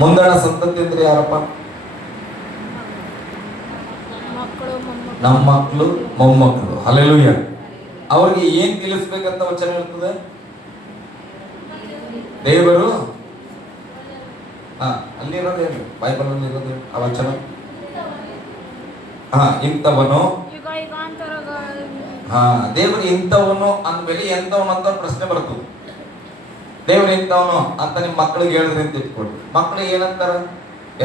ಮುಂದಣ ಸಂತತಿ ಅಂದ್ರೆ ಯಾರಪ್ಪ? ನಮ್ಮ ಮಕ್ಕಳು ಮೊಮ್ಮಕ್ಕಳು. ಹಲ್ಲೆಲೂಯ. ಅವ್ರಿಗೆ ಏನ್ ತಿಳಿಸ್ಬೇಕಂತ ವಚನ ಹೇಳ್ತದೆ? ದೇವರು ಅಲ್ಲಿರೋದೇನು, ಬೈಬಲ್ ಅಲ್ಲಿ ಇರೋದು ಆ ವಚನ. ಇಂಥವನು, ದೇವರು ಇಂಥವನು ಅಂದ್ಮೇಲೆ ಎಂಥವನು ಅಂತ ಪ್ರಶ್ನೆ ಬರ್ತದೆ. ದೇವ್ರು ಎಂಥವನು ಅಂತ ನಿಮ್ ಮಕ್ಕಳಿಗೆ ಹೇಳಿದ್ರಿ ಅಂತ ಇಟ್ಕೊಡ್ರಿ. ಮಕ್ಕಳಿಗೆ ಏನಂತಾರ?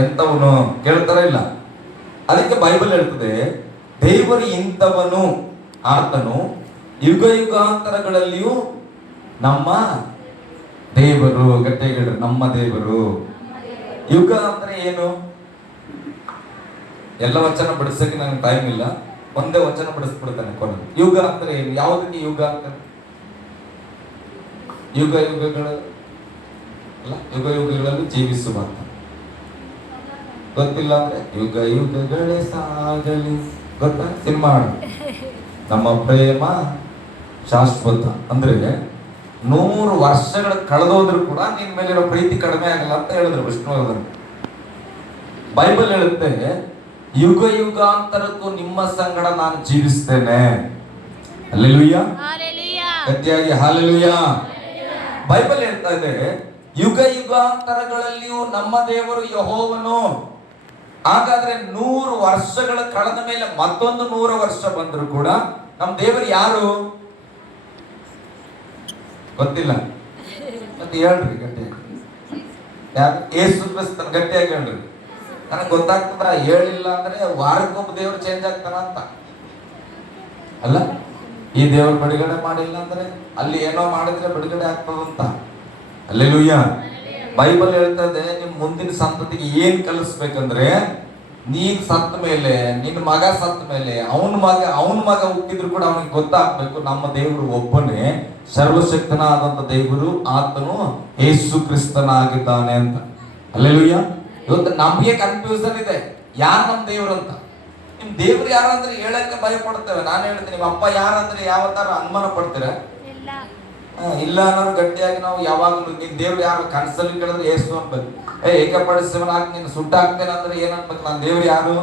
ಎಂಥವನು ಕೇಳ್ತಾರ ಇಲ್ಲ. ಅದಕ್ಕೆ ಬೈಬಲ್ ಹೇಳ್ತದೆ, ದೇವರು ಇಂಥವನು, ಆತನು ಯುಗ ಯುಗಾಂತರಗಳಲ್ಲಿಯೂ ನಮ್ಮ ದೇವರು. ಗಟ್ಟಿಯಾಗಿ ಹೇಳ್ರಿ, ನಮ್ಮ ದೇವರು. ಯುಗ ಅಂದ್ರೆ ಏನು? ಎಲ್ಲ ವಚನ ಬಿಡಿಸಕ್ಕೆ ನಂಗೆ ಟೈಮ್ ಇಲ್ಲ, ಒಂದೇ ವಚನ ಬಿಡಿಸ್ಬಿಡ್ತಾನೆ ಕೊನೆ. ಯುಗ ಅಂದ್ರೆ ಏನು? ಯಾವುದಕ್ಕೆ ಯುಗ ಅಂತ? ಯುಗ ಯುಗಗಳು ಅಲ್ಲ, ಯುಗ ಯುಗಗಳಲ್ಲಿ ಜೀವಿಸುವ. ಗೊತ್ತಿಲ್ಲ ಅಂದ್ರೆ ಯುಗ ಯುಗಗಳೇ ಸಾಗಲಿ, ಗೊತ್ತಾ ಸಿನಿಮಾ? ನಮ್ಮ ಪ್ರೇಮ ಶಾಶ್ವತ ಅಂದ್ರೆ 100 ವರ್ಷಗಳು ಕಳೆದೋದ್ರು ಕೂಡ ನಿನ್ ಮೇಲಿರೋ ಪ್ರೀತಿ ಕಡಿಮೆ ಆಗಲ್ಲ ಅಂತ ಹೇಳಿದ್ರು ವಿಷ್ಣುವರ್ಧನ್. ಬೈಬಲ್ ಹೇಳುತ್ತೆ, ಯುಗ ಯುಗಾಂತರಕ್ಕೂ ನಿಮ್ಮ ಸಂಗಡ ನಾನು ಜೀವಿಸ್ತೇನೆ. ಹಲ್ಲೆಲೂಯ. ಗಟ್ಟಿಯಾಗಿ ಹಲ್ಲೆಲೂಯ. ಬೈಬಲ್ ಹೇಳ್ತಾ ಇದೆ, ಯುಗ ಯುಗಾಂತರಗಳಲ್ಲಿಯೂ ನಮ್ಮ ದೇವರು ಯೆಹೋವನು. ಹಾಗಾದ್ರೆ 100 ವರ್ಷಗಳ ಕಳೆದ ಮೇಲೆ ಮತ್ತೊಂದು 100 ವರ್ಷ ಬಂದ್ರು ಕೂಡ ನಮ್ಮ ದೇವರು ಯಾರು? ಗೊತ್ತಿಲ್ಲ. ಮತ್ತೆ ಹೇಳ್ರಿ ಗಟ್ಟಿಯಾಗಿ. ಯಾರು? ಯೇಸು ಕ್ರಿಸ್ತನ. ಗಟ್ಟಿಯಾಗಿ ಹೇಳ್ರಿ. ನನಗೆ ಗೊತ್ತಾಗ್ತದ, ಹೇಳಿಲ್ಲ ಅಂದ್ರೆ ವಾರಕ್ಕೊಬ್ಬ ದೇವರು ಚೇಂಜ್ ಆಗ್ತಾನ ಅಂತ ಅಲ್ಲ. ಈ ದೇವರು ಬಿಡುಗಡೆ ಮಾಡಿಲ್ಲ ಅಂದ್ರೆ ಅಲ್ಲಿ ಏನೋ ಮಾಡಿದ್ರೆ ಬಿಡುಗಡೆ ಆಗ್ತದಂತ. ಹಲ್ಲೆಲೂಯ. ಬೈಬಲ್ ಹೇಳ್ತಾ ಇದೆ, ನಿಮ್ ಮುಂದಿನ ಸಂತತಿಗೆ ಏನ್ ಕಲಿಸ್ಬೇಕಂದ್ರೆ, ನೀನ್ ಸತ್ತ ಮೇಲೆ, ನಿನ್ನ ಮಗ ಸತ್ತ ಮೇಲೆ ಅವನ ಮಗ ಹುಟ್ಟಿದ್ರು ಕೂಡ ಅವನಿಗೆ ಗೊತ್ತಾಗ್ಬೇಕು, ನಮ್ಮ ದೇವರು ಒಬ್ಬನೇ ಸರ್ವಶಕ್ತನಾದಂತ ದೇವರು, ಆತನು ಯೇಸು ಕ್ರಿಸ್ತನಾಗಿದ್ದಾನೆ ಅಂತ. ಹಲ್ಲೆಲೂಯ. ಇವತ್ತು ನಮ್ಗೆ ಕನ್ಫ್ಯೂಷನ್ ಇದೆ, ಯಾರು ನಮ್ಮ ದೇವರು ಅಂತ. ನಿಮ್ ದೇವ್ರು ಯಾರಂದ್ರೆ ಹೇಳಕ್ಕೆ ಭಯ ಪಡ್ತೇವೆ. ನಾನು ಹೇಳ್ತೀನಿ, ನಿಮ್ಮ ಅಪ್ಪ ಯಾರಂದ್ರೆ ಯಾವ ತರ ಅನುಮಾನ ಪಡ್ತೀರ? ಇಲ್ಲ ಅನ್ನೋರು ಗಟ್ಟಿಯಾಗಿ ನಾವು ಯಾವಾಗಲೂ, ನಿನ್ ದೇವ್ರು ಯಾರು ಕನಸಲ್ಲಿ ಕೇಳಿದ್ರೆ ಯೇಸು ಅನ್ಬೇಕು. ಏಕಪಡಿಸುವನಾಗಿ ನೀನು ಸುಟ್ಟಾಕ್ತೇನೆ ಅಂದ್ರೆ ಏನ್ ಅನ್ಬೇಕು? ನನ್ನ ದೇವ್ರು ಯಾರು?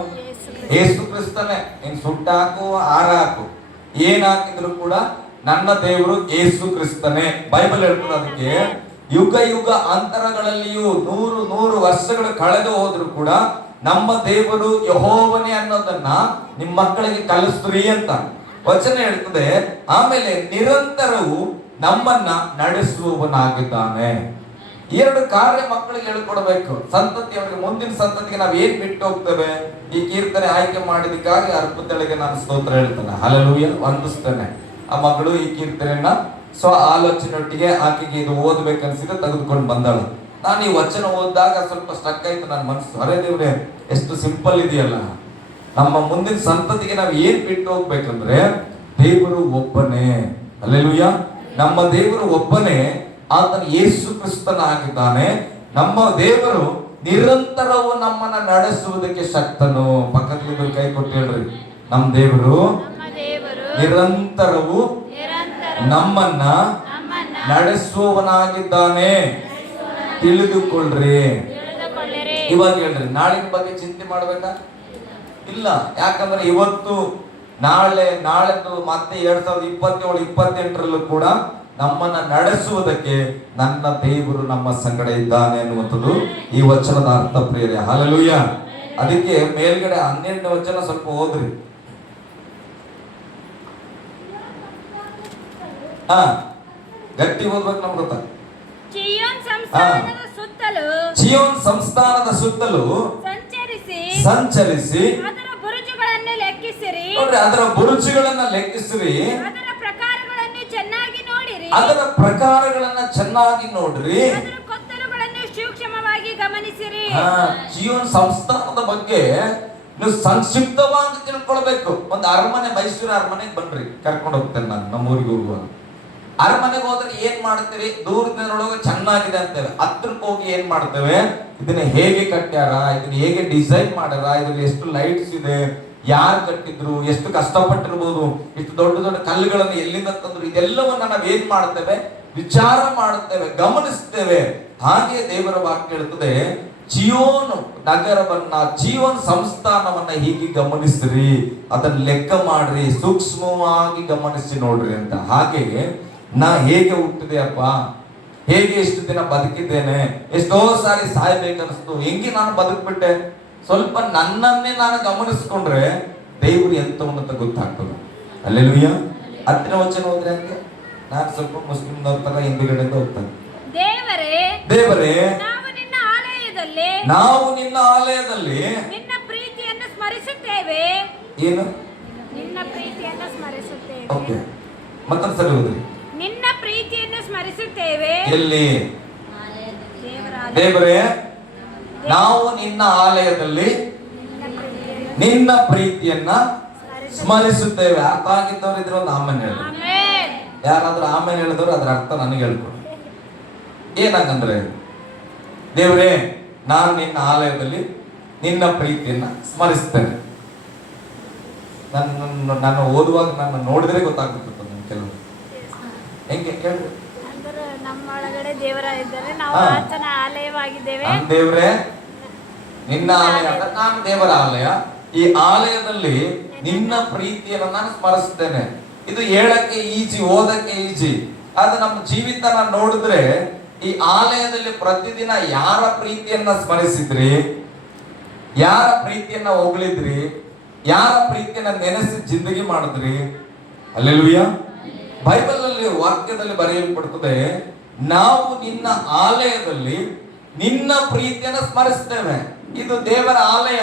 ಯೇಸು ಕ್ರಿಸ್ತನೇ. ನೀನ್ ಸುಟ್ಟಾಕು, ಹಾರ ಹಾಕು, ಏನ್ ಹಾಕಿದ್ರು ಕೂಡ ನನ್ನ ದೇವರು ಯೇಸು ಕ್ರಿಸ್ತನೇ. ಬೈಬಲ್ ಹೇಳ್ತದೆ ಅದಕ್ಕೆ, ಯುಗ ಯುಗ ಅಂತರಗಳಲ್ಲಿಯೂ 100 ವರ್ಷಗಳು ಕಳೆದು ಹೋದ್ರು ಕೂಡ ನಮ್ಮ ದೇವರು ಯೆಹೋವನೇ ಅನ್ನೋದನ್ನ ನಿಮ್ಮ ಮಕ್ಕಳಿಗೆ ಕಲಿಸ್ತ್ರಿ ಅಂತ ವಚನ ಹೇಳ್ತದೆ. ಆಮೇಲೆ ನಿರಂತರವು ನಮ್ಮನ್ನ ನಡೆಸುವವನಾಗಿದ್ದಾನೆ. 2 ಕಾರ್ಯ ಮಕ್ಕಳಿಗೆ ಹೇಳ್ಕೊಡ್ಬೇಕು. ಸಂತತಿಯವರಿಗೆ, ಮುಂದಿನ ಸಂತತಿಗೆ ನಾವು ಏನ್ ಬಿಟ್ಟು ಹೋಗ್ತೇವೆ? ಈ ಕೀರ್ತನೆ ಆಯ್ಕೆ ಮಾಡಿದಕ್ಕಾಗಿ ಅರ್ಪುತಳಿಗೆ ನಾನು ಸ್ತೋತ್ರ ಹೇಳ್ತೇನೆ. ಹಲ್ಲೆಲೂಯ. ವಂದಿಸ್ತೇನೆ. ಆ ಮಗಳು ಈ ಕೀರ್ತನೆಯನ್ನ ಸ್ವ ಆಲೋಚನೆಯೊಟ್ಟಿಗೆ ಆಕೆಗೆ ಇದು ಓದ್ಬೇಕನ್ಸಿದ್ರೆ ತೆಗೆದುಕೊಂಡು ಬಂದಾಳು. ನಾನು ಈ ವಚನ ಓದಿದಾಗ ಸ್ವಲ್ಪ ಸ್ಟಕ್ ಆಯ್ತು ನನ್ನ ಮನಸ್ಸು. ಅರೆ ದೇವ್ರೆ, ಎಷ್ಟು ಸಿಂಪಲ್ ಇದೆಯಲ್ಲ. ನಮ್ಮ ಮುಂದಿನ ಸಂತತಿಗೆ ನಾವು ಏನ್ ಬಿಟ್ಟು ಹೋಗ್ಬೇಕಂದ್ರೆ, ದೇವರು ಒಬ್ಬನೇ. ಹಲ್ಲೆಲೂಯ. ನಮ್ಮ ದೇವರು ಒಬ್ಬನೇ, ಆತನು ಯೇಸು ಕ್ರಿಸ್ತನಾಗಿದ್ದಾನೆ. ನಮ್ಮ ದೇವರು ನಿರಂತರವು ನಮ್ಮನ್ನ ನಡೆಸುವುದಕ್ಕೆ ಶಕ್ತನು. ಪಕ್ಕದಲ್ಲಿ ಕೈ ಕೊಟ್ಟು ಹೇಳ್ರಿ, ನಮ್ಮ ದೇವರು ನಿರಂತರವು ನಮ್ಮನ್ನ ನಡೆಸುವವನಾಗಿದ್ದಾನೆ. ತಿಳಿದುಕೊಳ್ಳ್ರಿ. ಇವಾಗ ಹೇಳ್ರಿ, ನಾಳಿನ ಬಗ್ಗೆ ಚಿಂತೆ ಮಾಡ್ಬೇಕಾ? ಇಲ್ಲ. ಯಾಕಂದ್ರೆ ಇವತ್ತು, ನಾಳೆದು ಮತ್ತೆ 2027, 28ರಲ್ಲೂ ಕೂಡ ನಮ್ಮನ್ನ ನಡೆಸುವುದಕ್ಕೆ ನನ್ನ ದೇವರು ನಮ್ಮ ಸಂಗಡ ಇದ್ದಾನೆ ಅನ್ನುವಂಥದ್ದು ಈ ವಚನದ ಅರ್ಥ ಪ್ರಿಯರೇ. ಹಲ್ಲೆಲೂಯ. ಅದಕ್ಕೆ ಮೇಲ್ಗಡೆ 12ನೇ ವಚನ ಸ್ವಲ್ಪ ಓದ್ರಿ. ಗಟ್ಟಿ ಓದ್ಬೇಕು, ನಮ್ಗೆ ಗೊತ್ತ. ಚಿಯೋನ್ ಸಂಸ್ಥಾನದ ಸುತ್ತಲೂ ಸಂಚರಿಸಿ ಅದರ ಬುರುಜುಗಳನ್ನು ಲೆಕ್ಕಿಸಿರಿ. ಅದರ ಪ್ರಕಾರಗಳನ್ನ ಚೆನ್ನಾಗಿ ನೋಡಿರಿ. ಕೊತ್ತಲುಗಳನ್ನು ಸೂಕ್ಷ್ಮವಾಗಿ ಗಮನಿಸಿರಿ. ಚಿಯೋನ್ ಸಂಸ್ಥಾನದ ಬಗ್ಗೆ ನೀವು ಸಂಕ್ಷಿಪ್ತವಾಗಿ ತಿಳ್ಕೊಳ್ಬೇಕು. ಒಂದು ಅರಮನೆ, ಮೈಸೂರು ಅರಮನೆಗೆ ಬನ್ರಿ, ಕರ್ಕೊಂಡು ಹೋಗ್ತೇನೆ ನಾನು. ನಮ್ಮ ಊರಿಗೆ ಹೋಗುವ ಅರಮನೆಗೆ ಹೋದ್ರೆ ಏನ್ ಮಾಡ್ತೀರಿ? ದೂರದೊಳಗೆ ಚೆನ್ನಾಗಿದೆ ಅಂತೇವೆ. ಹತ್ರಕ್ಕೆ ಹೋಗಿ ಏನ್ ಮಾಡ್ತೇವೆ? ಇದನ್ನ ಹೇಗೆ ಕಟ್ಟ್ಯಾರ, ಇದನ್ನ ಹೇಗೆ ಡಿಸೈನ್ ಮಾಡ್ಯಾರ, ಇದ್ರಲ್ಲಿ ಎಷ್ಟು ಲೈಟ್ಸ್ ಇದೆ, ಯಾರು ಕಟ್ಟಿದ್ರು, ಎಷ್ಟು ಕಷ್ಟಪಟ್ಟಿರ್ಬೋದು, ಇಷ್ಟು ದೊಡ್ಡ ದೊಡ್ಡ ಕಲ್ಲುಗಳನ್ನು ಎಲ್ಲಿಂದ ತಂದ್ರು, ಇದೆಲ್ಲವನ್ನ ನಾವೇನ್ ಮಾಡ್ತೇವೆ? ವಿಚಾರ ಮಾಡುತ್ತೇವೆ, ಗಮನಿಸ್ತೇವೆ. ಹಾಗೆ ದೇವರ ವಾಕ್ಯ ಹೇಳ್ತದೆ, ಚಿಯೋನ್ ನಗರವನ್ನ, ಚಿಯೋನ್ ಸಂಸ್ಥಾನವನ್ನ ಹೀಗೆ ಗಮನಿಸ್ರಿ, ಅದನ್ನ ಲೆಕ್ಕ ಮಾಡ್ರಿ, ಸೂಕ್ಷ್ಮವಾಗಿ ಗಮನಿಸಿ ನೋಡ್ರಿ ಅಂತ. ಹಾಗೆ ನಾ ಹೇಗೆ ಹುಟ್ಟಿದೆ ಅಪ್ಪ, ಹೇಗೆ ಇಷ್ಟು ದಿನ ಬದುಕಿದ್ದೇನೆ, ಎಷ್ಟೋ ಸಾರಿ ಸಾಯ್ಬೇಕನ್ನಿಸ್ತು, ಹೆಂಗೆ ನಾನು ಬದುಕ್ಬಿಟ್ಟೆ. ಸ್ವಲ್ಪ ನನ್ನನ್ನೇ ನಾನು ಗಮನಿಸ್ಕೊಂಡ್ರೆ ದೇವ್ರು ಎಂತವನ್ನಂತ ಗೊತ್ತಾಗ್ತದೆ. ಹಲ್ಲೆಲೂಯಾ. ಹತ್ತಿರ ವಚನ ಹೋದ್ರೆ ಹಂಗೆ, ನಾನು ಸ್ವಲ್ಪ ಮುಸ್ಲಿಮ್ನವ್ರ ತರ ಹಿಂದುಗಡೆಯಿಂದ ಹೋಗ್ತಾನೆ. ದೇವರೇ ನಾವು ನಿನ್ನ ಆಲಯದಲ್ಲಿ ನಿನ್ನ ಪ್ರೀತಿಯನ್ನು ಸ್ಮರಿಸುತ್ತೇವೆ. ಏನು? ನಿನ್ನ ಪ್ರೀತಿಯನ್ನು ಸ್ಮರಿಸುತ್ತೇವೆ. ಓಕೆ, ಮತ್ತೊಂದ್ಸರಿ ಓದ್ರಿ. ನಿನ್ನ ಪ್ರೀತಿಯನ್ನು ಸ್ಮರಿಸುತ್ತೇವೆ. ಎಲ್ಲಿ? ದೇವರೇ ನಾವು ನಿನ್ನ ಆಲಯದಲ್ಲಿ ನಿನ್ನ ಪ್ರೀತಿಯನ್ನ ಸ್ಮರಿಸುತ್ತೇವೆ. ಅರ್ಥ ಆಗಿದ್ದವ್ರು ಇದ್ರೆ ಒಂದು ಆಮೇಲೆ ಹೇಳಿ. ಯಾರಾದ್ರೂ ಆಮೇಲೆ ಹೇಳಿದವ್ರು ಅದ್ರ ಅರ್ಥ ನನಗೆ ಹೇಳ್ಕೊಡು. ಏನಂಗಂದ್ರೆ, ದೇವರೇ ನಾನು ನಿನ್ನ ಆಲಯದಲ್ಲಿ ನಿನ್ನ ಪ್ರೀತಿಯನ್ನ ಸ್ಮರಿಸ್ತೇನೆ. ನಾನು ಓದುವಾಗ ನಾನು ನೋಡಿದ್ರೆ ಗೊತ್ತಾಗುತ್ತೆ ಕೆಲವು. ಹೆಂಗೆ ಕೇಳಿ? ನಮ್ಮ ಒಳಗಡೆ ದೇವರ ಇದ್ದಾರೆ, ನಾವು ಆತನ ಆಲಯವಾಗಿದ್ದೇವೆ. ದೇವರೇ ನಿನ್ನ ಆಲಯ ಅಂದ್ರೆ ನಾನು ದೇವರ ಆಲಯ. ಈ ಆಲಯದಲ್ಲಿ ನಿನ್ನ ಪ್ರೀತಿಯನ್ನು ನಾನು ಸ್ಮರಿಸ್ತೇನೆ. ಇದು ಹೇಳಕ್ಕೆ ಈಜಿ, ಓದಕ್ಕೆ ಈಜಿ. ಆದ್ರೆ ನಮ್ಮ ಜೀವಿತ ನಾನು ನೋಡಿದ್ರೆ ಈ ಆಲಯದಲ್ಲಿ ಪ್ರತಿದಿನ ಯಾರ ಪ್ರೀತಿಯನ್ನ ಸ್ಮರಿಸಿದ್ರಿ, ಯಾರ ಪ್ರೀತಿಯನ್ನ ಹೊಗಳಿದ್ರಿ, ಯಾರ ಪ್ರೀತಿಯನ್ನ ನೆನೆಸಿ ಜಿಂದಗಿ ಮಾಡಿದ್ರಿ. ಹಲ್ಲೆಲೂಯಾ. ಬೈಬಲ್ ಅಲ್ಲಿ ವಾಕ್ಯದಲ್ಲಿ ಬರೆಯಲ್ಪಡುತ್ತದೆ, ನಾವು ನಿನ್ನ ಆಲಯದಲ್ಲಿ ನಿನ್ನ ಪ್ರೀತಿಯನ್ನ ಸ್ಮರಿಸ್ತೇವೆ. ಇದು ದೇವರ ಆಲಯ.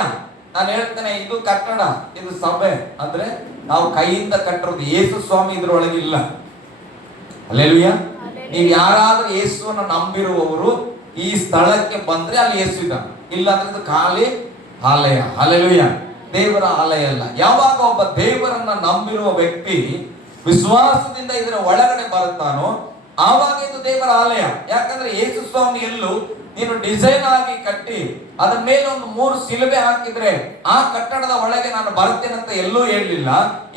ನಾನು ಹೇಳ್ತೇನೆ, ಇದು ಕಟ್ಟಡ, ಇದು ಸಭೆ. ಅಂದ್ರೆ ನಾವು ಕೈಯಿಂದ ಕಟ್ಟಿರೋದು. ಯೇಸು ಸ್ವಾಮಿ ಇದ್ರೊಳಗೆ ಇಲ್ಲ. ಹಲ್ಲೆಲೂಯಾ. ನೀವು ಯಾರಾದ್ರೂ ಯೇಸುವನ್ನು ನಂಬಿರುವವರು ಈ ಸ್ಥಳಕ್ಕೆ ಬಂದ್ರೆ ಅಲ್ಲಿ ಯೇಸು ಇದ್ದಾನೆ, ಇಲ್ಲ ಅಂದ್ರೆ ಇದು ಖಾಲಿ ಆಲಯ. ಹಲ್ಲೆಲೂಯಾ. ದೇವರ ಆಲಯ ಅಲ್ಲ. ಯಾವಾಗ ಒಬ್ಬ ದೇವರನ್ನ ನಂಬಿರುವ ವ್ಯಕ್ತಿ ವಿಶ್ವಾಸದಿಂದ ಇದರ ಒಳಗಡೆ ಬರುತ್ತಾನೋ ಆವಾಗ ಇದು ದೇವರ ಆಲಯ. ಯಾಕಂದ್ರೆ ಯೇಸು ಸ್ವಾಮಿ ಎಲ್ಲೂ ನೀನು ಡಿಸೈನ್ ಆಗಿ ಕಟ್ಟಿ ಅದ್ರ ಮೇಲೆ ಒಂದು 3 ಶಿಲುಬೆ ಹಾಕಿದ್ರೆ ಆ ಕಟ್ಟಡದ ಒಳಗೆ ನಾನು ಬರ್ತೇನೆ ಅಂತ ಎಲ್ಲೂ ಹೇಳಲಿಲ್ಲ.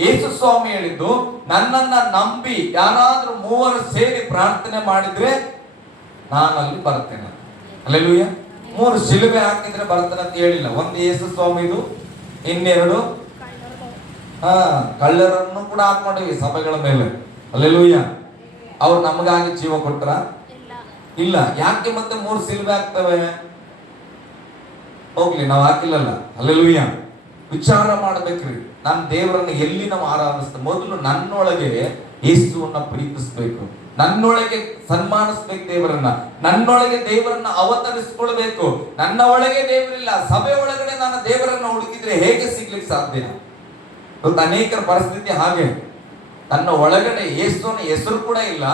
ಯೇಸು ಸ್ವಾಮಿ ಹೇಳಿದ್ದು, ನನ್ನನ್ನ ನಂಬಿ ಯಾರಾದ್ರೂ 3 ಸೇರಿ ಪ್ರಾರ್ಥನೆ ಮಾಡಿದ್ರೆ ನಾನು ಅಲ್ಲಿ ಬರ್ತೇನೆ. ಹಲ್ಲೆಲೂಯಾ. 3 ಶಿಲುಬೆ ಹಾಕಿದ್ರೆ ಬರ್ತೇನೆ ಅಂತ ಹೇಳಿಲ್ಲ. ಒಂದು ಯೇಸು ಸ್ವಾಮಿದು, ಇನ್ನೆರಡು ಕಳ್ಳರನ್ನು ಕೂಡ ಹಾಕೊಂಡಿವಿ ಸಭೆಗಳ ಮೇಲೆ. ಹಲ್ಲೆಲೂಯಾ. ಅವ್ರು ನಮಗಾಗಿ ಜೀವ ಕೊಟ್ರ? ಇಲ್ಲ. ಯಾಕೆ ಮತ್ತೆ 3 ಶಿಲುಬೆ ಹಾಕ್ತವೆ? ಹೋಗ್ಲಿ, ನಾವು ಹಾಕಿಲ್ಲಲ್ಲ. ಹಲ್ಲೆಲೂಯಾ. ವಿಚಾರ ಮಾಡ್ಬೇಕ್ರಿ, ನಾನು ದೇವರನ್ನ ಎಲ್ಲಿ ನಾವು ಆರಾಧಿಸ್ತೇವೆ. ಮೊದಲು ನನ್ನೊಳಗೆ ಯೇಸುವನ್ನ ಪ್ರೀತಿಸ್ಬೇಕು, ನನ್ನೊಳಗೆ ಸನ್ಮಾನಿಸ್ಬೇಕು ದೇವರನ್ನ, ನನ್ನೊಳಗೆ ದೇವರನ್ನ ಅವತರಿಸ್ಕೊಳ್ಬೇಕು. ನನ್ನ ಒಳಗೆ ದೇವರಿಲ್ಲ, ಸಭೆ ಒಳಗಡೆ ನಾನು ದೇವರನ್ನ ಹುಡುಕಿದ್ರೆ ಹೇಗೆ ಸಿಗ್ಲಿಕ್ಕೆ ಸಾಧ್ಯ? ಇವತ್ತು ಅನೇಕರ ಪರಿಸ್ಥಿತಿ ಹಾಗೆ. ತನ್ನ ಒಳಗಡೆ ಯೇಸುವಿನ ಹೆಸರು ಕೂಡ ಇಲ್ಲ.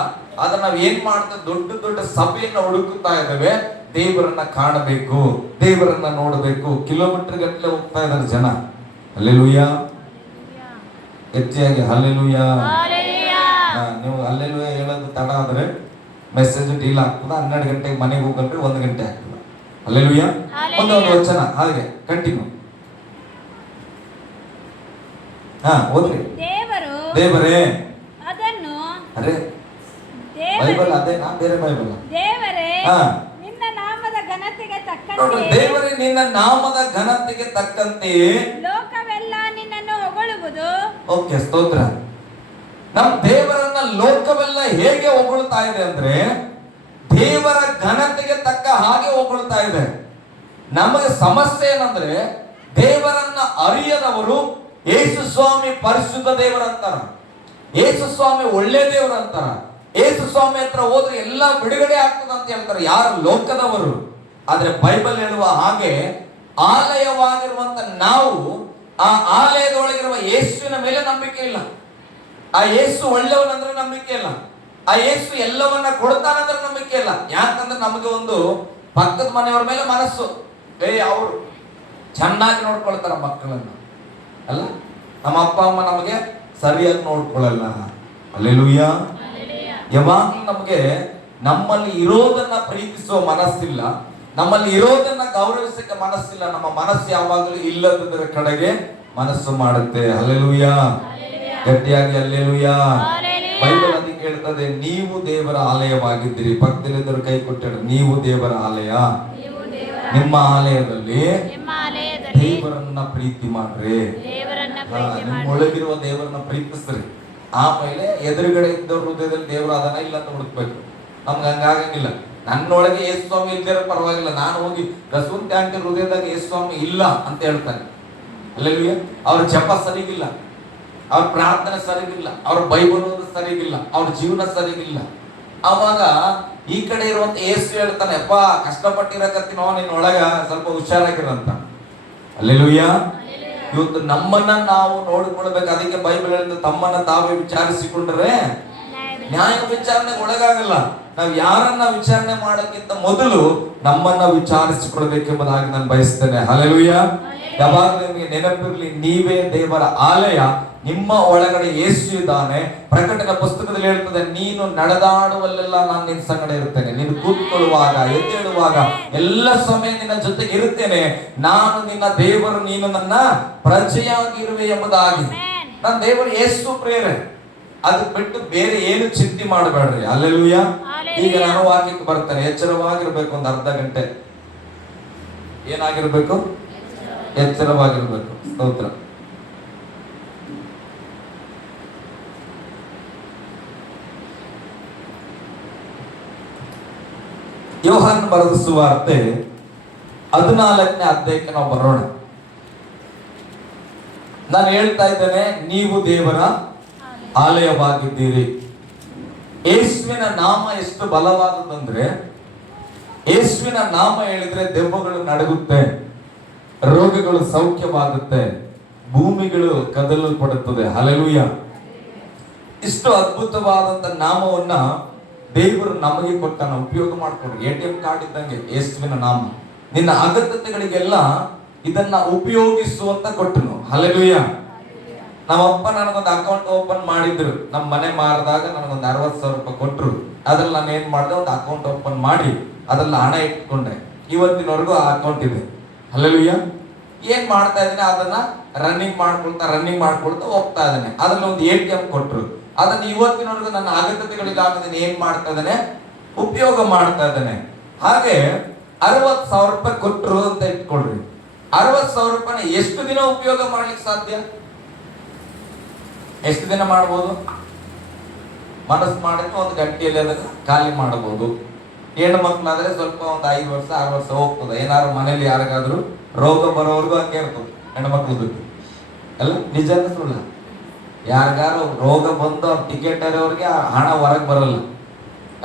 ಆದ್ರೆ ನಾವ್ ಏನ್ ಮಾಡ್ತೇವೆ, ದೊಡ್ಡ ದೊಡ್ಡ ಸಭೆಯನ್ನ ಹುಡುಕುತ್ತಾ ಇದ್ದೇವೆ. ದೇವರನ್ನ ಕಾಣಬೇಕು, ದೇವರನ್ನ ನೋಡಬೇಕು. ಕಿಲೋಮೀಟರ್ ಗಟ್ಟಲೆ ಹೋಗ್ತಾ ಇದ್ದಾರೆ ಜನ. ಹಲ್ಲೆಲೂಯಾ. ಹೆಚ್ಚಾಗಿ ಹಲ್ಲೆಲೂಯಾ. ನೀವು ಹಲ್ಲೆಲೂಯಾ ಹೇಳೋದು ತಡ ಆದ್ರೆ ಮೆಸೇಜ್ ಡೀಲ್ ಆಗ್ತದ. 12 ಗಂಟೆಗೆ ಮನೆಗೆ ಹೋಗಲ್ರಿ, 1 ಗಂಟೆ ಆಗ್ತದ. ಹಲ್ಲೆಲೂಯಾ. ಒಂದೊಂದು ವಚನ ಹಾಗೆ ಕಂಟಿನ್ಯೂ. ಓದ್ರಿ. ದೇವರೇ ಅದನ್ನು ಅರೆ ಬೈಬಲ್ ಅದೇನಾ ಬೇರೆ ಬೈಬಲ್? ದೇವರೇ ನಿನ್ನ ನಾಮದ ಘನತೆಗೆ ತಕ್ಕಂತೆ, ದೇವರೇ ನಿನ್ನ ನಾಮದ ಘನತೆಗೆ ತಕ್ಕಂತೆ ಲೋಕವೆಲ್ಲ ನಿನ್ನನ್ನು ಹೊಗಳುವುದು. ಓಕೆ, ಸ್ತೋತ್ರ. ನಮ್ಮ ದೇವರನ್ನ ಲೋಕವೆಲ್ಲ ಹೇಗೆ ಹೊಗಳ್ತಾ ಇದೆ ಅಂದ್ರೆ ದೇವರ ಘನತೆಗೆ ತಕ್ಕ ಹಾಗೆ ಹೊಗಳ್ತಾ ಇದೆ. ನಮಗೆ ಸಮಸ್ಯೆ ಏನಂದ್ರೆ ದೇವರನ್ನ ಅರಿಯದವರು ಯೇಸು ಸ್ವಾಮಿ ಪರಿಶುದ್ಧ ದೇವರಂತಾರ, ಯೇಸು ಸ್ವಾಮಿ ಒಳ್ಳೆ ದೇವರಂತಾರ, ಯೇಸು ಸ್ವಾಮಿ ಹತ್ರ ಹೋದ್ರೆ ಎಲ್ಲ ಬಿಡುಗಡೆ ಆಗ್ತದೆ ಅಂತ ಹೇಳ್ತಾರೆ ಯಾರು ಲೋಕದವರು. ಆದ್ರೆ ಬೈಬಲ್ ಹೇಳುವ ಹಾಗೆ ಆಲಯವಾಗಿರುವಂತ ನಾವು ಆ ಆಲಯದೊಳಗಿರುವ ಯೇಸುವಿನ ಮೇಲೆ ನಂಬಿಕೆ ಇಲ್ಲ. ಆ ಯೇಸು ಒಳ್ಳೆಯವನಂದ್ರೆ ನಂಬಿಕೆ ಇಲ್ಲ. ಆ ಯೇಸು ಎಲ್ಲವನ್ನ ಕೊಡ್ತಾನಂದ್ರೆ ನಂಬಿಕೆ ಇಲ್ಲ. ಯಾಕಂದ್ರೆ ನಮಗೆ ಒಂದು ಪಕ್ಕದ ಮನೆಯವರ ಮೇಲೆ ಮನಸ್ಸು, ಅವರು ಚೆನ್ನಾಗಿ ನೋಡ್ಕೊಳ್ತಾರ ಮಕ್ಕಳನ್ನ, ಅಲ್ಲ ನಮ್ಮ ಅಪ್ಪ ಅಮ್ಮ ನಮಗೆ ಸರಿಯಾಗಿ ನೋಡ್ಕೊಳ್ಳಲ್ಲ. ಹಲ್ಲೆಲೂಯಾ. ಯಾವಾಗ ನಮಗೆ ನಮ್ಮಲ್ಲಿ ಇರೋದನ್ನ ಪ್ರೀತಿಸುವ ಮನಸ್ಸಿಲ್ಲ, ನಮ್ಮಲ್ಲಿ ಇರೋದನ್ನ ಗೌರವಿಸಕ್ಕೆ ಮನಸ್ಸಿಲ್ಲ, ನಮ್ಮ ಮನಸ್ಸು ಯಾವಾಗಲೂ ಇಲ್ಲದರ ಕಡೆಗೆ ಮನಸ್ಸು ಮಾಡುತ್ತೆ. ಹಲ್ಲೆಲೂಯಾ. ಗಟ್ಟಿಯಾಗಿ ಹಲ್ಲೆಲೂಯಾ. ಬೈಬಲ್ ಅದಕ್ಕೆ ಹೇಳ್ತದೆ, ನೀವು ದೇವರ ಆಲಯವಾಗಿದ್ದೀರಿ. ಪಕ್ಕದಲ್ಲಿದ್ದರು ಕೈ ಕೊಟ್ಟರು, ನೀವು ದೇವರ ಆಲಯ. ನಿಮ್ಮ ಆಲಯದಲ್ಲಿ ನಿಮ್ಮ ಆಲಯದಲ್ಲಿ ದೇವರನ್ನ ಪ್ರೀತಿ ಮಾಡ್ರಿ. ದೇವರನ್ನ ಪ್ರೀತಿ ನಿಮ್ಮ ಮಾಡಿ ಒಳಗಿರುವ ದೇವರನ್ನ ಪ್ರೀತಿಸ್ರಿ. ಆಮೇಲೆ ಎದುರುಗಡೆ ಇದ್ದವ್ರ ಹೃದಯದಲ್ಲಿ ದೇವರು ಅದನ್ನ ಇಲ್ಲ ಅಂತ ಹುಡುಕ್ಬೇಕು. ನಮ್ಗೆ ಹಂಗಾಗಂಗಿಲ್ಲ. ನನ್ನೊಳಗೆ ಯೇಸು ಸ್ವಾಮಿ ಇಲ್ದಿರ ಪರವಾಗಿಲ್ಲ, ನಾನು ಹೋಗಿ ರಸೂಲ್ ಆಂಟಿ ಹೃದಯದಾಗ ಯೇಸು ಸ್ವಾಮಿ ಇಲ್ಲ ಅಂತ ಹೇಳ್ತಾನೆ. ಅಲ್ಲೆಲ್ಲೂಯ್ಯ. ಅವ್ರ ಜಪ ಸರಿಗಿಲ್ಲ, ಅವ್ರ ಪ್ರಾರ್ಥನೆ ಸರಿಗಿಲ್ಲ, ಅವ್ರ ಬೈಬಲ್ ಓದೋದು ಸರಿಗಿಲ್ಲ, ಅವ್ರ ಜೀವನ ಸರಿಗಿಲ್ಲ. ಅವಾಗ ಈ ಕಡೆ ಇರುವಂತ ಯೇಸು ಹೇಳ್ತಾನೆ, ಅಪ್ಪ ಕಷ್ಟಪಟ್ಟಿರಕತ್ತಿನೋ ನಿನ್ನ ಒಳಗ ಸ್ವಲ್ಪ ಹುಷಾರಾಗಿರಂತ. ಅಲ್ಲೆಲ್ಲೂಯ್ಯ. ಇವತ್ತು ನಮ್ಮನ್ನ ನಾವು ನೋಡಿಕೊಳ್ಬೇಕು. ಅದಕ್ಕೆ ಬೈಬಲ್ ಹೇಳಿದ ತಮ್ಮನ್ನ ತಾವೇ ವಿಚಾರಿಸಿಕೊಂಡ್ರೆ ನ್ಯಾಯ ವಿಚಾರಣೆಗೆ ಒಳಗಾಗಲ್ಲ. ನಾವು ಯಾರನ್ನ ವಿಚಾರಣೆ ಮಾಡೋಕ್ಕಿಂತ ಮೊದಲು ನಮ್ಮನ್ನ ವಿಚಾರಿಸಿಕೊಳ್ಬೇಕೆಂಬುದಾಗಿ ನಾನು ಬಯಸ್ತೇನೆ. ಹಲ್ಲೆಲೂಯಾ. ಯಾವಾಗ ನಿಮಗೆ ನೆನಪಿರ್ಲಿ, ನೀವೇ ದೇವರ ಆಲಯ, ನಿಮ್ಮ ಒಳಗಡೆ ಯೇಸು ಇದ್ದಾನೆ. ಪ್ರಕಟಣೆ ಪುಸ್ತಕದಲ್ಲಿ ಹೇಳ್ತದೆ, ನೀನು ನಡೆದಾಡುವಲ್ಲೆಲ್ಲ ನಾನು ನಿನ್ನ ಸಂಗಡ ಇರ್ತೇನೆ, ನೀನು ಕೂತ್ಕೊಳ್ಳುವಾಗ ಎದ್ದೇಳುವಾಗ ಎಲ್ಲ ಸಮಯ ನಿನ್ನ ಜೊತೆಗೆ ಇರುತ್ತೇನೆ, ನಾನು ನಿನ್ನ ದೇವರು, ನೀನು ನನ್ನ ಪ್ರಜೆಯಾಗಿರುವೆ ಎಂಬುದಾಗಿ. ನನ್ನ ದೇವರು ಯೇಸು ಪ್ರೇರೆ. ಅದಕ್ಕೆ ಬಿಟ್ಟು ಬೇರೆ ಏನು ಚಿಂತೆ ಮಾಡಬೇಡ್ರಿ. ಹಲ್ಲೆಲೂಯಾ. ಈಗ ನಾನು ವಾಕ್ಯಕ್ಕೆ ಬರ್ತಾನೆ. ಎಚ್ಚರವಾಗಿರ್ಬೇಕು. ಒಂದು ಅರ್ಧ ಗಂಟೆ ಏನಾಗಿರ್ಬೇಕು? ಎಚ್ಚರವಾಗಿರ್ಬೇಕು. ಸ್ತೋತ್ರ. ಯೋಹಾನ್ ಬರೆದ ಸುವಾರ್ತೆ 14ನೇ ಅಧ್ಯಾಯಕ್ಕೆ ನಾವು ಬರೋಣ. ನಾನು ಹೇಳ್ತಾ ಇದ್ದೇನೆ, ನೀವು ದೇವರ ಆಲಯವಾಗಿದ್ದೀರಿ. ಯೇಸುವಿನ ನಾಮ ಎಷ್ಟು ಬಲವಾದದಂದ್ರೆ, ಯೇಸುವಿನ ನಾಮ ಹೇಳಿದ್ರೆ ದೆವ್ವಗಳು ನಡಗುತ್ತೆ, ರೋಗಗಳು ಸೌಖ್ಯವಾಗುತ್ತೆ, ಭೂಮಿಗಳು ಕದಲಲ್ಪಡುತ್ತದೆ. ಹಲ್ಲೆಲೂಯಾ. ಇಷ್ಟು ಅದ್ಭುತವಾದಂತ ನಾಮವನ್ನ ದೇವರು ನಮಗೆ ಕೊಟ್ಟಾನ. ಉಪಯೋಗ ಮಾಡ್ಕೊಡ್ರಿ. ATM ಕಾರ್ಡ್ ಇದ್ದಂಗೆ ಯೇಸುವಿನ ನಾಮ. ನಿನ್ನ ಅಗತ್ಯತೆಗಳಿಗೆಲ್ಲ ಇದನ್ನ ಉಪಯೋಗಿಸುವಂತ ಕೊಟ್ಟನು. ಹಲ್ಲೆಲೂಯಾ. ನಮ್ಮಪ್ಪ ನನಗೊಂದು ಅಕೌಂಟ್ ಓಪನ್ ಮಾಡಿದ್ರು. ನಮ್ಮ ಮನೆ ಮಾರಿದಾಗ ನನಗೊಂದು 60,000 ರೂಪಾಯಿ ಕೊಟ್ಟರು. ಅದ್ರಲ್ಲಿ ನಾನು ಏನ್ ಮಾಡಿದೆ, ಒಂದು ಅಕೌಂಟ್ ಓಪನ್ ಮಾಡಿ ಅದ್ರಲ್ಲಿ ಹಣ ಇಟ್ಕೊಂಡೆ. ಇವತ್ತಿನವರೆಗೂ ಆ ಅಕೌಂಟ್ ಇದೆ. ಹಲ್ಲೆಲೂಯಾ. ಏನ್ ಮಾಡ್ತಾ ಇದ್ದೇನೆ, ಅದನ್ನ ರನ್ನಿಂಗ್ ಮಾಡ್ಕೊಳ್ತಾ ಹೋಗ್ತಾ ಇದ್ದೇನೆ. ಅದ್ರಲ್ಲಿ ಒಂದು ATM ಕೊಟ್ಟರು. ಅದನ್ನ ಇವತ್ತಿನವರೆಗೂ ನನ್ನ ಅಗತ್ಯತೆಗಳಿಗಾಗದನ್ನ ಏನ್ ಮಾಡ್ತಾ ಇದ್ದೇನೆ, ಉಪಯೋಗ ಮಾಡ್ತಾ ಇದ್ದೇನೆ. ಹಾಗೆ 60,000 ರೂಪಾಯಿ ಕೊಟ್ಟರು ಅಂತ ಇಟ್ಕೊಳ್ರಿ. 60,000 ರೂಪಾಯಿನ ಎಷ್ಟು ದಿನ ಉಪಯೋಗ ಮಾಡ್ಲಿಕ್ಕೆ ಸಾಧ್ಯ? ಎಷ್ಟು ದಿನ ಮಾಡ್ಬೋದು? ಮನಸ್ಸು ಮಾಡಿದ್ರೆ ಒಂದು ಗಂಟೆಯಲ್ಲಿ ಅದನ್ನ ಖಾಲಿ ಮಾಡಬಹುದು. ಹೆಣ್ಣು ಮಕ್ಕಳಾದ್ರೆ ಸ್ವಲ್ಪ ಒಂದು 5 ವರ್ಷ 6 ವರ್ಷ ಹೋಗ್ತದೆ. ಏನಾದ್ರು ಮನೇಲಿ ಯಾರಿಗಾದ್ರೂ ರೋಗ ಬರೋವರೆಗೂ ಹಂಗೆ ಇರ್ತದೆ ಹೆಣ್ಣು ಮಕ್ಕಳದು. ಅಲ್ಲ, ನಿಜನ ಸುಳ್ಳ? ಯಾರಿಗಾರು ರೋಗ ಬಂದು ಅವ್ರ ಟಿಕೆಟ್ ಅವ್ರಿಗೆ ಹಣ ಹೊರಗೆ ಬರಲ್ಲ,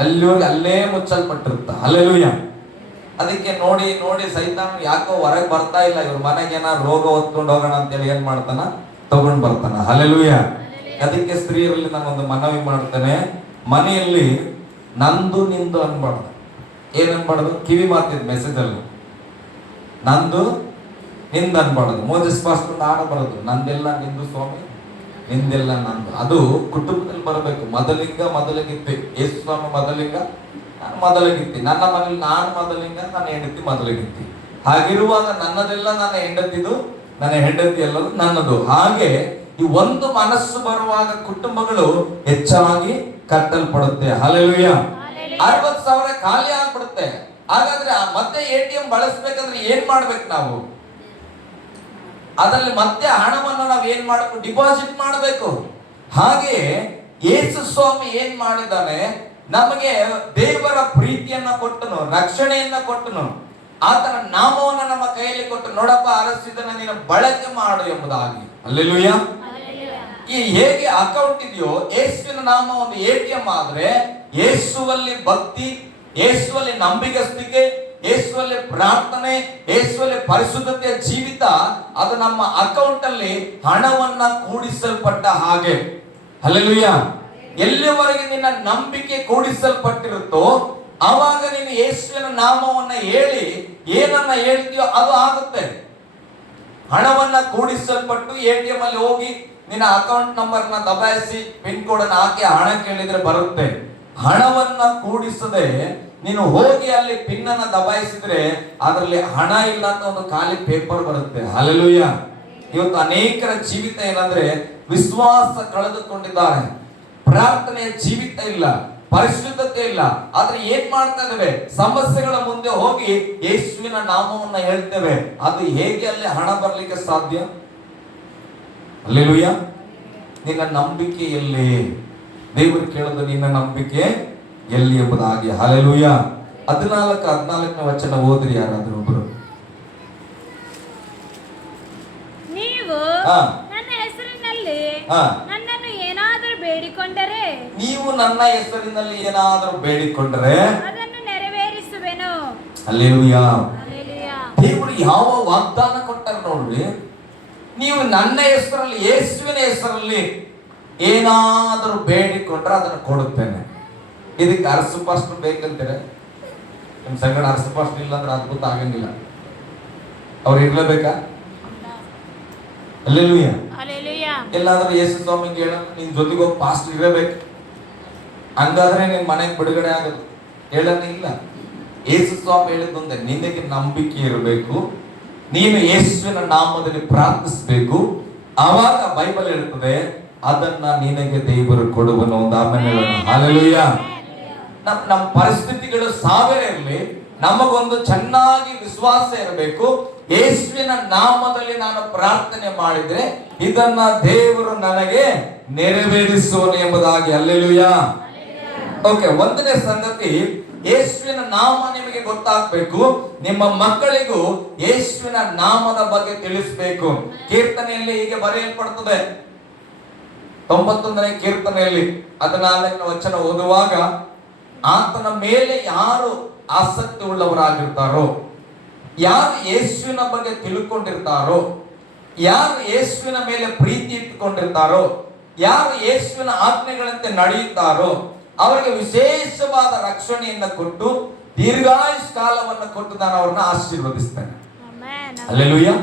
ಅಲ್ಲಿವರೆಗೆ ಅಲ್ಲೇ ಮುಚ್ಚಲ್ಪಟ್ಟಿರುತ್ತ. ಹಲ್ಲೆಲೂಯಾ. ಅದಕ್ಕೆ ನೋಡಿ ನೋಡಿ ಸೈತಾನ ಯಾಕೋ ಹೊರಗೆ ಬರ್ತಾ ಇಲ್ಲ, ಇವ್ರ ಮನೆಗೆ ಏನಾರು ರೋಗ ಹೊತ್ಕೊಂಡು ಹೋಗೋಣ ಅಂತೇಳಿ ಏನ್ ಮಾಡ್ತಾನ, ತಗೊಂಡ್ ಬರ್ತಾನ. ಹಲ್ಲೆಲೂಯಾ. ಅದಕ್ಕೆ ಸ್ತ್ರೀಯರಲ್ಲಿ ನಾನೊಂದು ಮನವಿ ಮಾಡ್ತೇನೆ, ಮನೆಯಲ್ಲಿ ನಂದು ನಿಂದು ಅನ್ಬಾರ್ದು. ಏನ್ ಅನ್ಬಾರ್ದು? ಕಿವಿ ಮಾತಿದ್ ಮೆಸೇಜ್ ಅಲ್ಲಿ ನಂದು ನಿಂದು ಅನ್ಬಾರ್ದು. ಮೋಜಸ್ ಪಾಸ್ಟರ್ ಆಡ ಬರೋದು, ನಂದೆಲ್ಲ ನಿಂದು ಸ್ವಾಮಿ, ನಿಂದೆಲ್ಲ ನಂದು. ಅದು ಕುಟುಂಬದಲ್ಲಿ ಬರಬೇಕು. ಮೊದಲಿಂಗ ಮೊದಲಿಗಿತ್ತಿ. ಯೇಸು ಸ್ವಾಮಿ ಮೊದಲಿಂಗ, ನಾನು ಮೊದಲಿಗಿತ್ತಿ. ನನ್ನ ಮನೇಲಿ ನಾನು ಮೊದಲಿಂಗ, ನನ್ನ ಹೆಂಡತಿ ಮೊದಲಿಗಿತ್ತಿ. ಹಾಗಿರುವಾಗ ನನ್ನದೆಲ್ಲ ನನ್ನ ಹೆಂಡತಿದು, ನನ್ನ ಹೆಂಡತಿ ಎಲ್ಲದು ನನ್ನದು. ಹಾಗೆ ಈ ಒಂದು ಮನಸ್ಸು ಬರುವಾಗ ಕುಟುಂಬಗಳು ಹೆಚ್ಚಾಗಿ ಕಟ್ಟಲ್ಪಡುತ್ತೆ. ಹಲ್ಲೆಲೂಯಾ. 60,000 ಖಾಲಿ ಆಗ್ಬಿಡುತ್ತೆ. ಹಾಗಾದ್ರೆ ಮತ್ತೆ ATM ಬಳಸಬೇಕಂದ್ರೆ ಏನ್ ಮಾಡ್ಬೇಕು ನಾವು? ಅದರಲ್ಲಿ ಮತ್ತೆ ಹಣವನ್ನು ನಾವು ಏನ್ ಮಾಡಬೇಕು? ಡಿಪಾಸಿಟ್ ಮಾಡಬೇಕು. ಹಾಗೆ ಯೇಸು ಸ್ವಾಮಿ ಏನ್ ಮಾಡಿದ್ದಾನೆ, ನಮಗೆ ದೇವರ ಪ್ರೀತಿಯನ್ನ ಕೊಟ್ಟನು, ರಕ್ಷಣೆಯನ್ನ ಕೊಟ್ಟನು, ಆತನ ನಾಮವನ್ನು ನಮ್ಮ ಕೈಯಲ್ಲಿ ಕೊಟ್ಟು, ನೋಡಪ್ಪ ಅರಸಿದನ ನೀನು ಬಳಕೆ ಮಾಡು ಎಂಬುದಾಗಿ. ಹಲ್ಲೆಲೂಯಾ. ಈ ಹೇಗೆ ಅಕೌಂಟ್ ಇದೆಯೋ, ಯೇಸುವಿನ ನಾಮ ಒಂದು ATM ಆದ್ರೆ, ಯೇಸುವಲ್ಲಿ ಭಕ್ತಿ, ಯೇಸುವಲ್ಲಿ ನಂಬಿಗಸ್ತಿಕೆ, ಯೇಸುವಲ್ಲಿ ಪ್ರಾರ್ಥನೆ, ಯೇಸುವಲ್ಲಿ ಪರಿಶುದ್ಧತೆಯ ಜೀವಿತ, ಅದು ನಮ್ಮ ಅಕೌಂಟ್ ಅಲ್ಲಿ ಹಣವನ್ನ ಕೂಡಿಸಲ್ಪಟ್ಟ ಹಾಗೆ. ಹಲ್ಲೆಲೂಯಾ. ಎಲ್ಲಿವರೆಗೆ ನಿನ್ನ ನಂಬಿಕೆ ಕೂಡಿಸಲ್ಪಟ್ಟಿರುತ್ತೋ ಆವಾಗ ನೀನು ಯೇಸುವಿನ ನಾಮವನ್ನ ಹೇಳಿ ಏನನ್ನ ಹೇಳ್ತೀಯೋ ಅದು ಆಗುತ್ತೆ. ಹಣವನ್ನ ಕೂಡಿಸಲ್ಪಟ್ಟು ATM ಅಲ್ಲಿ ಹೋಗಿ ನಿನ್ನ ಅಕೌಂಟ್ ನಂಬರ್ನ ದಬಾಯಿಸಿ ಪಿನ್ ಕೋಡ್ ಅನ್ನು ಹಾಕಿ ಹಣ ಕೇಳಿದ್ರೆ ಬರುತ್ತೆ. ಹಣವನ್ನ ಕೂಡಿಸದೆ ನೀನು ಹೋಗಿ ಅಲ್ಲಿ ಪಿನ್ ಅನ್ನ ದಬಾಯಿಸಿದ್ರೆ ಅದರಲ್ಲಿ ಹಣ ಇಲ್ಲ ಅಂತ ಒಂದು ಖಾಲಿ ಪೇಪರ್ ಬರುತ್ತೆ. ಹಲ್ಲೆಲೂಯಾ. ಇವತ್ತು ಅನೇಕರ ಜೀವಿತ ಏನಂದ್ರೆ ವಿಶ್ವಾಸ ಕಳೆದುಕೊಂಡಿದ್ದಾರೆ, ಪ್ರಾರ್ಥನೆಯ ಜೀವಿತ ಇಲ್ಲ, ಪರಿಶುದ್ಧತೆ ಇಲ್ಲ. ಆದ್ರೆ ಏನ್ ಮಾಡ್ತಾ ಇದ್ದೇವೆ? ಸಮಸ್ಯೆಗಳ ಮುಂದೆ ಹೋಗಿ ಯೇಸುವಿನ ನಾಮವನ್ನ ಹೇಳ್ತೇವೆ. ಅದು ಹೇಗೆ ಅಲ್ಲಿ ಹಣ ಬರ್ಲಿಕ್ಕೆ ಸಾಧ್ಯ? ಹಲ್ಲೆಲೂಯಾ. ನಿನ್ನ ನಂಬಿಕೆ ಎಲ್ಲಿ? ದೇವರು ಕೇಳೋದು ನಿನ್ನ ನಂಬಿಕೆ ಎಲ್ಲಿ ಎಂಬುದಾಗಿ. ಹಲ್ಲೆಲೂಯಾ. 14 ವಚನ ಓದ್ರಿ ಯಾರಾದ್ರೂ ಒಬ್ರು. ನೀವು ನನ್ನ ಹೆಸರಿನಲ್ಲಿ ನನ್ನನ್ನು ಏನಾದರೂ ಬೇಡಿಕೊಂಡರೆ, ನೀವು ನನ್ನ ಹೆಸರಿನಲ್ಲಿ ಏನಾದರೂ ಬೇಡಿಕೊಂಡರೆ ಅದನ್ನು ನೆರವೇರಿಸುವೆನು. ಹಲ್ಲೆಲೂಯಾ. ಹಲ್ಲೆಲೂಯಾ. ದೇವರು ಯಾವ ವಾಗ್ದಾನ ಕೊಟ್ಟರು ನೋಡ್ರಿ. ನೀವು ನನ್ನ ಹೆಸರಲ್ಲಿ, ಯೇಸುವಿನ ಹೆಸರಲ್ಲಿ ಏನಾದರೂ ಬೇಡಿಕೊಂಡ್ರೆ ಅದನ್ನು ಕೊಡುತ್ತೇನೆ. ಇದಕ್ಕೆ ಅರಸುಪಾಷ್ಟು ಬೇಕಂತೀರ? ನಿಮ್ ಸಂಗಡ ಅರಸುಪಾಷ್ಟು ಇಲ್ಲ ಅಂದ್ರೆ ಅದ್ಭುತ ಆಗಂಗಿಲ್ಲ. ಅವ್ರು ಇರ್ಲೇಬೇಕಾ? ಹಲ್ಲೆಲೂಯಾ. ಹಲ್ಲೆಲೂಯಾ. ಎಲ್ಲಾದ್ರೂ ಯೇಸು ಸ್ವಾಮಿಗೆ ಹೇಳ, ನಿನ್ ಜೊತೆಗೆ ಹೋಗಿ ಪಾಸ್ಟ್ ಇರಬೇಕು, ಹಂಗಾದ್ರೆ ನಿನ್ ಮನೆಗೆ ಬಿಡುಗಡೆ ಆಗೋದು. ಹೇಳಂಗಿಲ್ಲ. ಯೇಸು ಸ್ವಾಮಿ ಹೇಳಿದ್ದೊಂದೆ, ನಿನಗೆ ನಂಬಿಕೆ ಇರಬೇಕು, ನೀನು ಯೇಸುವಿನ ನಾಮದಲ್ಲಿ ಪ್ರಾರ್ಥಿಸಬೇಕು, ಆವಾಗ ಬೈಬಲ್ ಹೇಳ್ತದೆ ಅದನ್ನ ನಿನಗೆ ದೇವರು ಕೊಡುವನು. ಒಂದು ಆಮೇಲೆ ಹಲ್ಲೆಲೂಯಾ. ನಮ್ಮ ಪರಿಸ್ಥಿತಿಗಳು 1000 ಇರಲಿ, ನಮಗೊಂದು ಚೆನ್ನಾಗಿ ವಿಶ್ವಾಸ ಇರಬೇಕು. ಯೇಸುವಿನ ನಾಮದಲ್ಲಿ ನಾನು ಪ್ರಾರ್ಥನೆ ಮಾಡಿದ್ರೆ ಇದನ್ನ ದೇವರು ನನಗೆ ನೆರವೇರಿಸುವನು ಎಂಬುದಾಗಿ. ಹಲ್ಲೆಲೂಯಾ. ಓಕೆ, ಒಂದನೇ ಸಂಗತಿ, ಯೇಸುವಿನ ನಾಮ ನಿಮಗೆ ಗೊತ್ತಾಗಬೇಕು. ನಿಮ್ಮ ಮಕ್ಕಳಿಗೂ ಯೇಸುವಿನ ನಾಮದ ಬಗ್ಗೆ ತಿಳಿಸಬೇಕು. ಕೀರ್ತನೆಯಲ್ಲಿ ಹೀಗೆ ಬರೆಯಲ್ಪಡುತ್ತದೆ, 91ನೇ ಕೀರ್ತನೆಯಲ್ಲಿ 14ನೇ ವಚನ ಓದುವಾಗ, ಆತನ ಮೇಲೆ ಯಾರು ಆಸಕ್ತಿ ಉಳ್ಳವರಾಗಿರ್ತಾರೋ, ಯಾರು ಯೇಸುವಿನ ಬಗ್ಗೆ ತಿಳ್ಕೊಂಡಿರ್ತಾರೋ, ಯಾರು ಯೇಸುವಿನ ಮೇಲೆ ಪ್ರೀತಿ ಇಟ್ಟುಕೊಂಡಿರ್ತಾರೋ, ಯಾರು ಯೇಸುವಿನ ಆಜ್ಞೆಗಳಂತೆ ನಡೆಯುತ್ತಾರೋ ಅವರಿಗೆ ವಿಶೇಷವಾದ ರಕ್ಷಣೆಯನ್ನು ಕೊಟ್ಟು ದೀರ್ಘಾಯುಷ್ ಕಾಲವನ್ನು ಕೊಟ್ಟು ನಾನು ಅವ್ರನ್ನ ಆಶೀರ್ವದಿಸ್ತೇನೆ. ಹಲ್ಲೆಲೂಯಾ.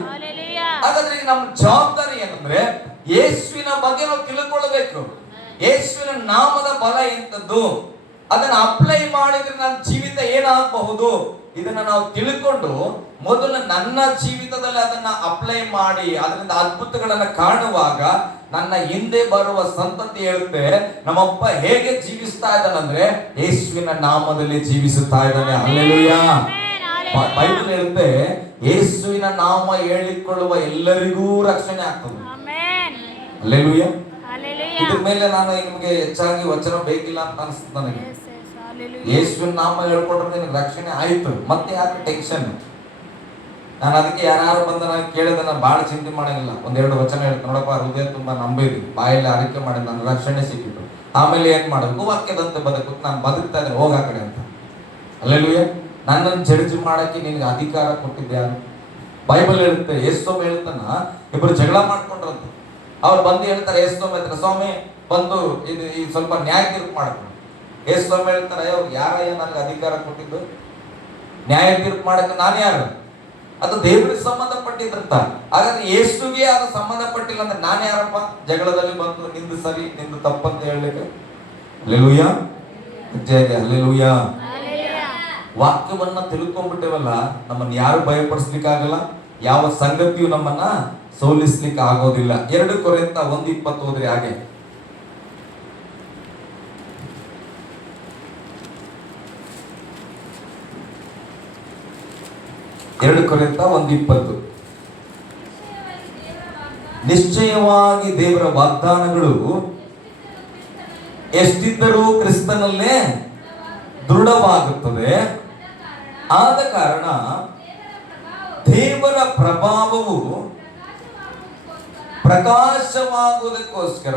ಹಾಗಾದ್ರೆ ನಮ್ಮ ಜವಾಬ್ದಾರಿ ಏನಂದ್ರೆ ಯೇಸುವಿನ ಬಗ್ಗೆ ನಾವು ತಿಳ್ಕೊಳ್ಬೇಕು. ಯೇಸುವಿನ ನಾಮದ ಬಲ ಎಂತದ್ದು, ಅದನ್ನ ಅಪ್ಲೈ ಮಾಡಿದ್ರೆ ನನ್ನ ಜೀವಿತ ಏನಾಗಬಹುದು, ಇದನ್ನ ನಾವು ತಿಳ್ಕೊಂಡು ಮೊದಲು ನನ್ನ ಜೀವಿತದಲ್ಲಿ ಅದನ್ನ ಅಪ್ಲೈ ಮಾಡಿ ಅದರಿಂದ ಅದ್ಭುತಗಳನ್ನ ಕಾಣುವಾಗ ನನ್ನ ಹಿಂದೆ ಬರುವ ಸಂತತಿ ಹೇಳುತ್ತೆ, ನಮ್ಮಪ್ಪ ಹೇಗೆ ಜೀವಿಸ್ತಾ ಇದ್ದಾನಂದ್ರೆ ಯೇಸುವಿನ ನಾಮದಲ್ಲಿ ಜೀವಿಸುತ್ತಾ ಇದ್ದಾನೆ. ಹಲ್ಲೆಲೂಯಾ. ಬೈಬಲ್ ಹೇಳುತ್ತೆ, ಯೇಸುವಿನ ನಾಮ ಹೇಳಿಕೊಳ್ಳುವ ಎಲ್ಲರಿಗೂ ರಕ್ಷಣೆ ಆಗ್ತದೆ. ಹಲ್ಲೆಲೂಯಾ. ಇದ್ರ ಮೇಲೆ ನಾನು ನಿಮಗೆ ಹೆಚ್ಚಾಗಿ ವಚನ ಬೇಕಿಲ್ಲ ಅಂತ ಅನಿಸ್ತದೆ ನನಗೆ. ಯೇಸುವಿನ ನಾಮ ಹೇಳ್ಕೊಟ್ರೆ ನಿನಗೆ ರಕ್ಷಣೆ ಆಯ್ತು, ಮತ್ತೆ ಯಾಕೆ ಟೆನ್ಷನ್? ನಾನು ಅದಕ್ಕೆ ಯಾರು ಬಂದ ನಾನು ಕೇಳಿದ ನಾನು ಬಹಳ ಚಿಂತೆ ಮಾಡಂಗಿಲ್ಲ. 1-2 ವಚನ ಹೇಳ್ತೀನಿ, ನೋಡಪ್ಪ ಹೃದಯ ತುಂಬಾ ನಂಬಿದ್ವಿ, ಬಾಯಲ್ಲಿ ಆರೈಕೆ ಮಾಡಿ ನನ್ನ ರಕ್ಷಣೆ ಸಿಕ್ಕಿತ್ತು, ಆಮೇಲೆ ಏನ್ ಮಾಡಬೇಕು, ವಾಕ್ಯದಂತೆ ಬದುಕು, ನಾನು ಬದುಕ್ತಾ ಇದ್ದೇನೆ, ಹೋಗ ಆ ಕಡೆ ಅಂತ. ಹಲ್ಲೆಲೂಯಾ. ನನ್ನನ್ನು ಜಡ್ಜ್ ಮಾಡಕ್ಕೆ ನಿನಗೆ ಅಧಿಕಾರ ಕೊಟ್ಟಿದ್ದೆ ಯಾರು? ಬೈಬಲ್ ಹೇಳುತ್ತೆ, ಯೇಸು ಹೇಳ್ತಾನ, ಇಬ್ಬರು ಜಗಳ ಮಾಡ್ಕೊಂಡ್ರಂತ. ಅವ್ರು ಬಂದು ಹೇಳ್ತಾರೆ ಯೇಸು ಹತ್ರ, ಸ್ವಾಮಿ ಬಂದು ಇದು ಈ ಸ್ವಲ್ಪ ನ್ಯಾಯ ತೀರ್ಪು ಮಾಡ್ಕೊಂಡು. ಯೇಸು ಸ್ವಾಮಿ ಹೇಳ್ತಾರೆ, ಅಯ್ಯೋ ಯಾರಯ್ಯ ನನಗೆ ಅಧಿಕಾರ ಕೊಟ್ಟಿದ್ದು ನ್ಯಾಯ ತೀರ್ಪು ಮಾಡಕ್ಕೆ? ನಾನು ಯಾರು? ಅದು ದೇವರಿಗೆ ಸಂಬಂಧಪಟ್ಟಿದ್ರಂತ. ಹಾಗಾದ್ರೆ ಯೇಸುಗೆ ಅದು ಸಂಬಂಧಪಟ್ಟಿಲ್ಲ ಅಂದ್ರೆ ನಾನು ಯಾರಪ್ಪ ಜಗಳದಲ್ಲಿ ಬಂದು ನಿಂದು ಸರಿ ನಿಂದು ತಪ್ಪಂತ ಹೇಳಲಿಕ್ಕೆ? ಹಲ್ಲೆಲೂಯಾ. ಹಲ್ಲೆಲೂಯಾ. ವಾಕ್ಯವನ್ನ ತಿಳ್ಕೊಂಡ್ಬಿಟ್ಟೇವಲ್ಲ, ನಮ್ಮನ್ನ ಯಾರು ಭಯಪಡಿಸ್ಲಿಕ್ಕಾಗಲ್ಲ, ಯಾವ ಸಂಗತಿಯು ನಮ್ಮನ್ನ ಸೋಲಿಸ್ಲಿಕ್ಕೆ ಆಗೋದಿಲ್ಲ. 2 ಕೊರಿಂಥ 1:20 ಹೋದ್ರೆ ಹಾಗೆ. 2 ಕೊರಿಂಥ 1:20. ನಿಶ್ಚಯವಾಗಿ ದೇವರ ವಾಗ್ದಾನಗಳು ಎಷ್ಟಿದ್ದರೂ ಕ್ರಿಸ್ತನಲ್ಲೇ ದೃಢವಾಗುತ್ತದೆ. ಆದ ಕಾರಣ ದೇವರ ಪ್ರಭಾವವು ಪ್ರಕಾಶವಾಗುವುದಕ್ಕೋಸ್ಕರ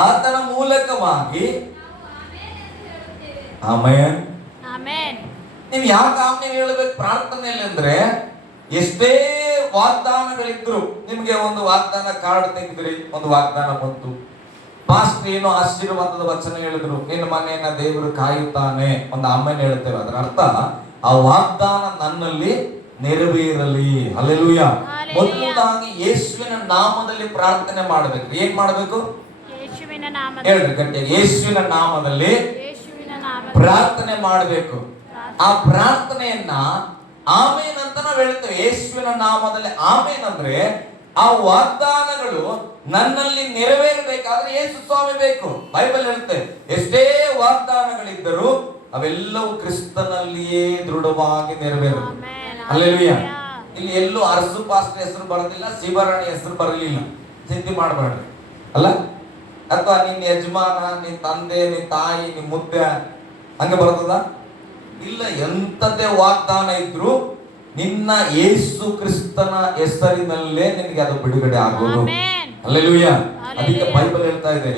ಆತನ ಮೂಲಕವಾಗಿ ಆಮೆನ್. ನೀವು ಯಾಕೆ ಆಮೇಲೆ ಹೇಳಬೇಕು ಪ್ರಾರ್ಥನೆಯಲ್ಲಿ ಅಂದ್ರೆ, ಎಷ್ಟೇ ವಾಗ್ದಾನಗಳಿದ್ರು, ನಿಮ್ಗೆ ಒಂದು ವಾಗ್ದಾನ ಕಾರ್ಡ್ ತೆಗೆದ್ರಿ, ಒಂದು ವಾಗ್ದಾನ ಬಂತು, ಪಾಸ್ಟರ್ ಏನೋ ಆಶೀರ್ವಾದದ ವಚನ ಹೇಳಿದ್ರು, ನಿನ್ನ ಮನೆಯನ್ನ ದೇವರು ಕಾಯುತ್ತಾನೆ, ಒಂದು ಆಮೇಲೆ ಹೇಳ್ತೇವೆ. ಅದರ ಅರ್ಥ ಆ ವಾಗ್ದಾನ ನನ್ನಲ್ಲಿ ನೆರವೇರಲಿ. ಹಲ್ಲೆಲೂಯಾ. ಮೊದಲನೇದಾಗಿ ಯೇಸುವಿನ ನಾಮದಲ್ಲಿ ಪ್ರಾರ್ಥನೆ ಮಾಡಬೇಕು. ಏನ್ ಮಾಡಬೇಕು ಹೇಳ್ರಿ ಗಟ್ಟಿಯಾಗಿ? ಯೇಸುವಿನ ನಾಮದಲ್ಲಿ ಪ್ರಾರ್ಥನೆ ಮಾಡಬೇಕು. ಆ ಪ್ರಾರ್ಥನೆಯನ್ನ ಆಮೇನ್ ಅಂತ ನಾವು ಹೇಳ್ತೇವೆ. ಯೇಸುವಿನ ನಾಮದಲ್ಲಿ ಆಮೇನ್ ಅಂದ್ರೆ ಆ ವಾಗ್ದಾನಗಳು ನನ್ನಲ್ಲಿ ನೆರವೇರಬೇಕಾದ್ರೆ ಯೇಸು ಸ್ವಾಮಿ ಬೇಕು. ಬೈಬಲ್ ಹೇಳುತ್ತೆ, ಎಷ್ಟೇ ವಾಗ್ದಾನಗಳಿದ್ದರೂ ಅವೆಲ್ಲವೂ ಕ್ರಿಸ್ತನಲ್ಲಿಯೇ ದೃಢವಾಗಿ ನೆರವೇರುತ್ತೆ. ಹಲ್ಲೆಲೂಯಾ. ಇಲ್ಲಿ ಎಲ್ಲೂ ಅರಸು ಪಾಸ್ಟರ್ ಹೆಸರು ಬರೋದಿಲ್ಲ, ಶಿವರಾಣಿ ಹೆಸರು ಬರಲಿಲ್ಲ. ಚಿಂತೆ ಮಾಡಬೇಡ್ರಿ. ಅಲ್ಲ, ಅಥವಾ ನಿನ್ನ ಯಜಮಾನ, ನಿನ್ ತಂದೆ, ನಿನ್ ತಾಯಿ, ನಿನ್ ಮುದ್ದೆ ಹಂಗೆ ಬರ್ತದ? ಇಲ್ಲ. ಎಂಥದ್ದೇ ವಾಗ್ದಾನ ಇದ್ರು ನಿನ್ನ ಯೇಸು ಕ್ರಿಸ್ತನ ಹೆಸರಿನಲ್ಲೇ ನಿನಗೆ ಅದು ಬಿಡುಗಡೆ ಆಗೋದು. ಹಲ್ಲೆಲೂಯಾ. ಅದಕ್ಕೆ ಬೈಬಲ್ ಹೇಳ್ತಾ ಇದೆ,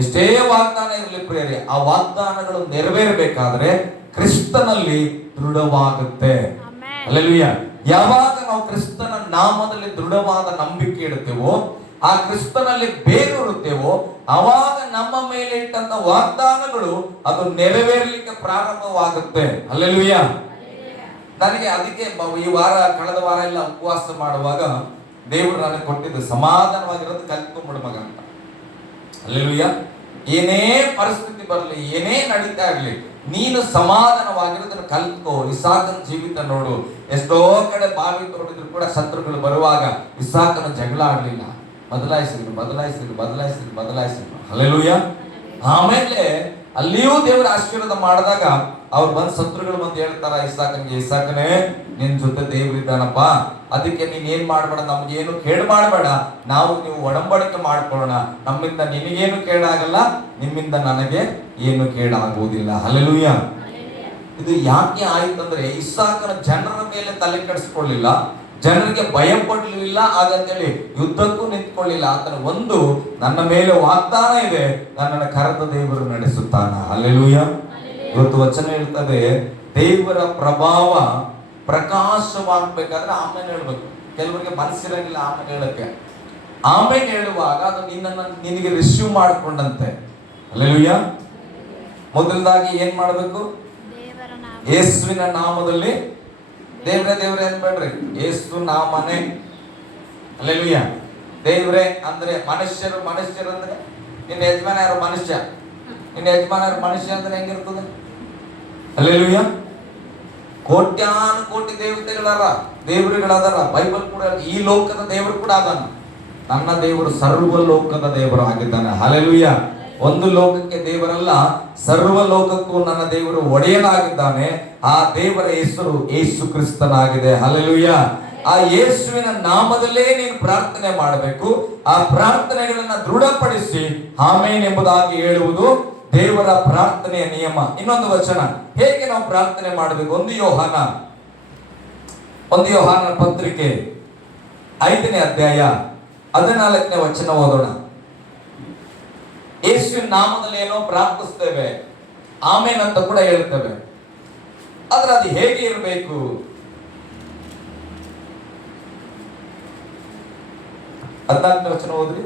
ಎಷ್ಟೇ ವಾಗ್ದಾನ ಇರಲಿ ಪ್ರಿಯರೇ, ಆ ವಾಗ್ದಾನಗಳು ನೆರವೇರಬೇಕಾದ್ರೆ ಕ್ರಿಸ್ತನಲ್ಲಿ ದೃಢವಾಗುತ್ತೆ. ಹಲ್ಲೆಲೂಯಾ. ಯಾವಾಗ ನಾವು ಕ್ರಿಸ್ತನ ನಾಮದಲ್ಲಿ ದೃಢವಾದ ನಂಬಿಕೆ ಇಡುತ್ತೇವೋ, ಆ ಕ್ರಿಸ್ತನಲ್ಲಿ ಬೇರೂರುತ್ತೇವೋ, ಅವಾಗ ನಮ್ಮ ಮೇಲೆ ಇಟ್ಟಂತ ವಾಗ್ದಾನಗಳು ಅದು ನೆರವೇರಲಿಕ್ಕೆ ಪ್ರಾರಂಭವಾಗುತ್ತೆ. ಹಲ್ಲೆಲೂಯಾ. ನನಗೆ ಅದಕ್ಕೆ ಈ ವಾರ, ಕಳೆದ ವಾರ ಎಲ್ಲ ಉಪವಾಸ ಮಾಡುವಾಗ ದೇವರು ನನಗೆ ಕೊಟ್ಟಿದ್ದು ಸಮಾಧಾನವಾಗಿರೋದು ಕಲ್ತ್ಕೊಂಡ್ಬಿಡು ಮಗ ಅಂತ. ಹಲ್ಲೆಲೂಯಾ. ಏನೇ ಪರಿಸ್ಥಿತಿ ಬರಲಿ, ಏನೇ ನಡೀತಾ ಇರಲಿ, ನೀನು ಸಮಾಧಾನವಾಗಿರೋದನ್ನು ಕಲ್ತ್ಕೋ. ಇಸಾಕನ ಜೀವಿತ ನೋಡು. ಎಷ್ಟೋ ಕಡೆ ಬಾವಿ ತೋಡಿದ್ರು ಕೂಡ ಶತ್ರುಗಳು ಬರುವಾಗ ಇಸಾಕನ ಜಗಳ ಆಡ್ಲಿಲ್ಲ, ಬದಲಾಯಿಸಿದ್ರು. ಹಲ್ಲೆಲೂಯಾ. ಆಮೇಲೆ ಅಲ್ಲಿಯೂ ದೇವರ ಆಶೀರ್ವಾದ ಮಾಡಿದಾಗ ಅವ್ರು ಬಂದು ಶತ್ರುಗಳು ಬಂದು ಹೇಳ್ತಾರ ಇಸಾಕನಿಗೆ, ಇಸಾಕನೇ ನಿನ್ ಜೊತೆ ದೇವರಿದ್ದಾನಪ್ಪ, ಅದಕ್ಕೆ ನೀನ್ ಏನ್ ಮಾಡ್ಬೇಡ, ನಮ್ಗೇನು ಕೇಡು ಮಾಡ್ಬೇಡ, ನೀವು ಒಡಂಬಡಿಕೆ ಮಾಡ್ಕೊಳ್ಳೋಣ, ನಮ್ಮಿಂದ ನಿನಗೇನು ಕೇಡಾಗಲ್ಲ, ನಿಮ್ಮಿಂದ ನನಗೆ ಏನು ಕೇಡಾಗುವುದಿಲ್ಲ. ಹಲ್ಲೆಲೂಯಾ. ಇದು ಯಾಕೆ ಆಯ್ತಂದ್ರೆ ಇಸಾಕನ ಜನರ ಮೇಲೆ ತಲೆ ಕೆಡಿಸ್ಕೊಳ್ಳಿಲ್ಲ, ಜನರಿಗೆ ಭಯ ಪಡಲಿಲ್ಲ, ಹಾಗಂತೇಳಿ ಯುದ್ಧಕ್ಕೂ ನಿಂತ್ಕೊಳ್ಳಿಲ್ಲ. ಆತನ ಒಂದು, ನನ್ನ ಮೇಲೆ ವಾಗ್ದಾನ ಇದೆ, ನನ್ನನ್ನು ಕರೆದ ದೇವರು ನಡೆಸುತ್ತಾನ. ಹಲ್ಲೆಲೂಯಾ. ಇವತ್ತು ವಚನ ಹೇಳ್ತದೆ, ದೇವರ ಪ್ರಭಾವ ಪ್ರಕಾಶವಾಗಬೇಕಾದ್ರೆ ಆಮೇಲೆ ಹೇಳ್ಬೇಕು. ಕೆಲವರಿಗೆ ಮನಸ್ಸಿರಂಗಿಲ್ಲ ಆಮೇಲೆ ಹೇಳಕ್ಕೆ. ಆಮೇಲೆ ಹೇಳುವಾಗ ಅದು ನಿನಗೆ ರಿಸೀವ್ ಮಾಡ್ಕೊಂಡಂತೆ. ಹಲ್ಲೆಲೂಯಾ. ಮೊದಲದಾಗಿ ಏನ್ ಮಾಡ್ಬೇಕು? ಯೇಸುವಿನ ನಾಮದಲ್ಲಿ ದೇವ್ರೆ ಅನ್ಬೇಡ್ರಿ, ಯೇಸು ನಾಮನೇ. ಹಲ್ಲೆಲೂಯಾ. ದೇವ್ರೆ ಅಂದ್ರೆ ಮನುಷ್ಯರು ಅಂದ್ರೆ ನಿನ್ನ ಯಜಮಾನ ಯಾರು? ಮನುಷ್ಯ. ನಿನ್ನ ಯಜಮಾನ ಯಾರು? ಮನುಷ್ಯ ಅಂದ್ರೆ ಹೆಂಗಿರ್ತದೆ? ಹಲ್ಲೆಲೂಯಾ. ಕೋಟ್ಯಾನು ಕೋಟಿ ದೇವರುಗಳದಾರ. ಬೈಬಲ್ ಕೂಡ ಈ ಲೋಕದ ದೇವರು ಕೂಡ ಅದಾನ. ನನ್ನ ದೇವರು ಸರ್ವ ಲೋಕದ ದೇವರು ಆಗಿದ್ದಾನೆ. ಹಲ್ಲೆಲೂಯಾ. ಒಂದು ಲೋಕಕ್ಕೆ ದೇವರಲ್ಲ, ಸರ್ವ ಲೋಕಕ್ಕೂ ನನ್ನ ದೇವರು ಒಡೆಯನಾಗಿದ್ದಾನೆ. ಆ ದೇವರ ಹೆಸರು ಯೇಸು ಕ್ರಿಸ್ತನಾಗಿದೆ. ಹಲ್ಲೆಲೂಯಾ. ಆ ಯೇಸುವಿನ ನಾಮದಲ್ಲೇ ನೀನು ಪ್ರಾರ್ಥನೆ ಮಾಡಬೇಕು. ಆ ಪ್ರಾರ್ಥನೆಗಳನ್ನ ದೃಢಪಡಿಸಿ ಆಮೇನ್ ಎಂಬುದಾಗಿ ಹೇಳುವುದು ದೇವರ ಪ್ರಾರ್ಥನೆಯ ನಿಯಮ. ಇನ್ನೊಂದು ವಚನ, ಹೇಗೆ ನಾವು ಪ್ರಾರ್ಥನೆ ಮಾಡಬೇಕು? ಒಂದು ಯೋಹಾನನ ಪತ್ರಿಕೆ 5ನೇ ಅಧ್ಯಾಯ 14ನೇ ವಚನ ಓದೋಣ. ಯೇಸುವಿನ ನಾಮದಲ್ಲಿ ಏನೋ ಪ್ರಾರ್ಥಿಸ್ತೇವೆ, ಆಮೇನ್ ಅಂತ ಕೂಡ ಹೇಳ್ತೇವೆ, ಆದ್ರೆ ಅದು ಹೇಗೆ ಇರಬೇಕು? 14ನೇ ವಚನ ಓದ್ರಿ.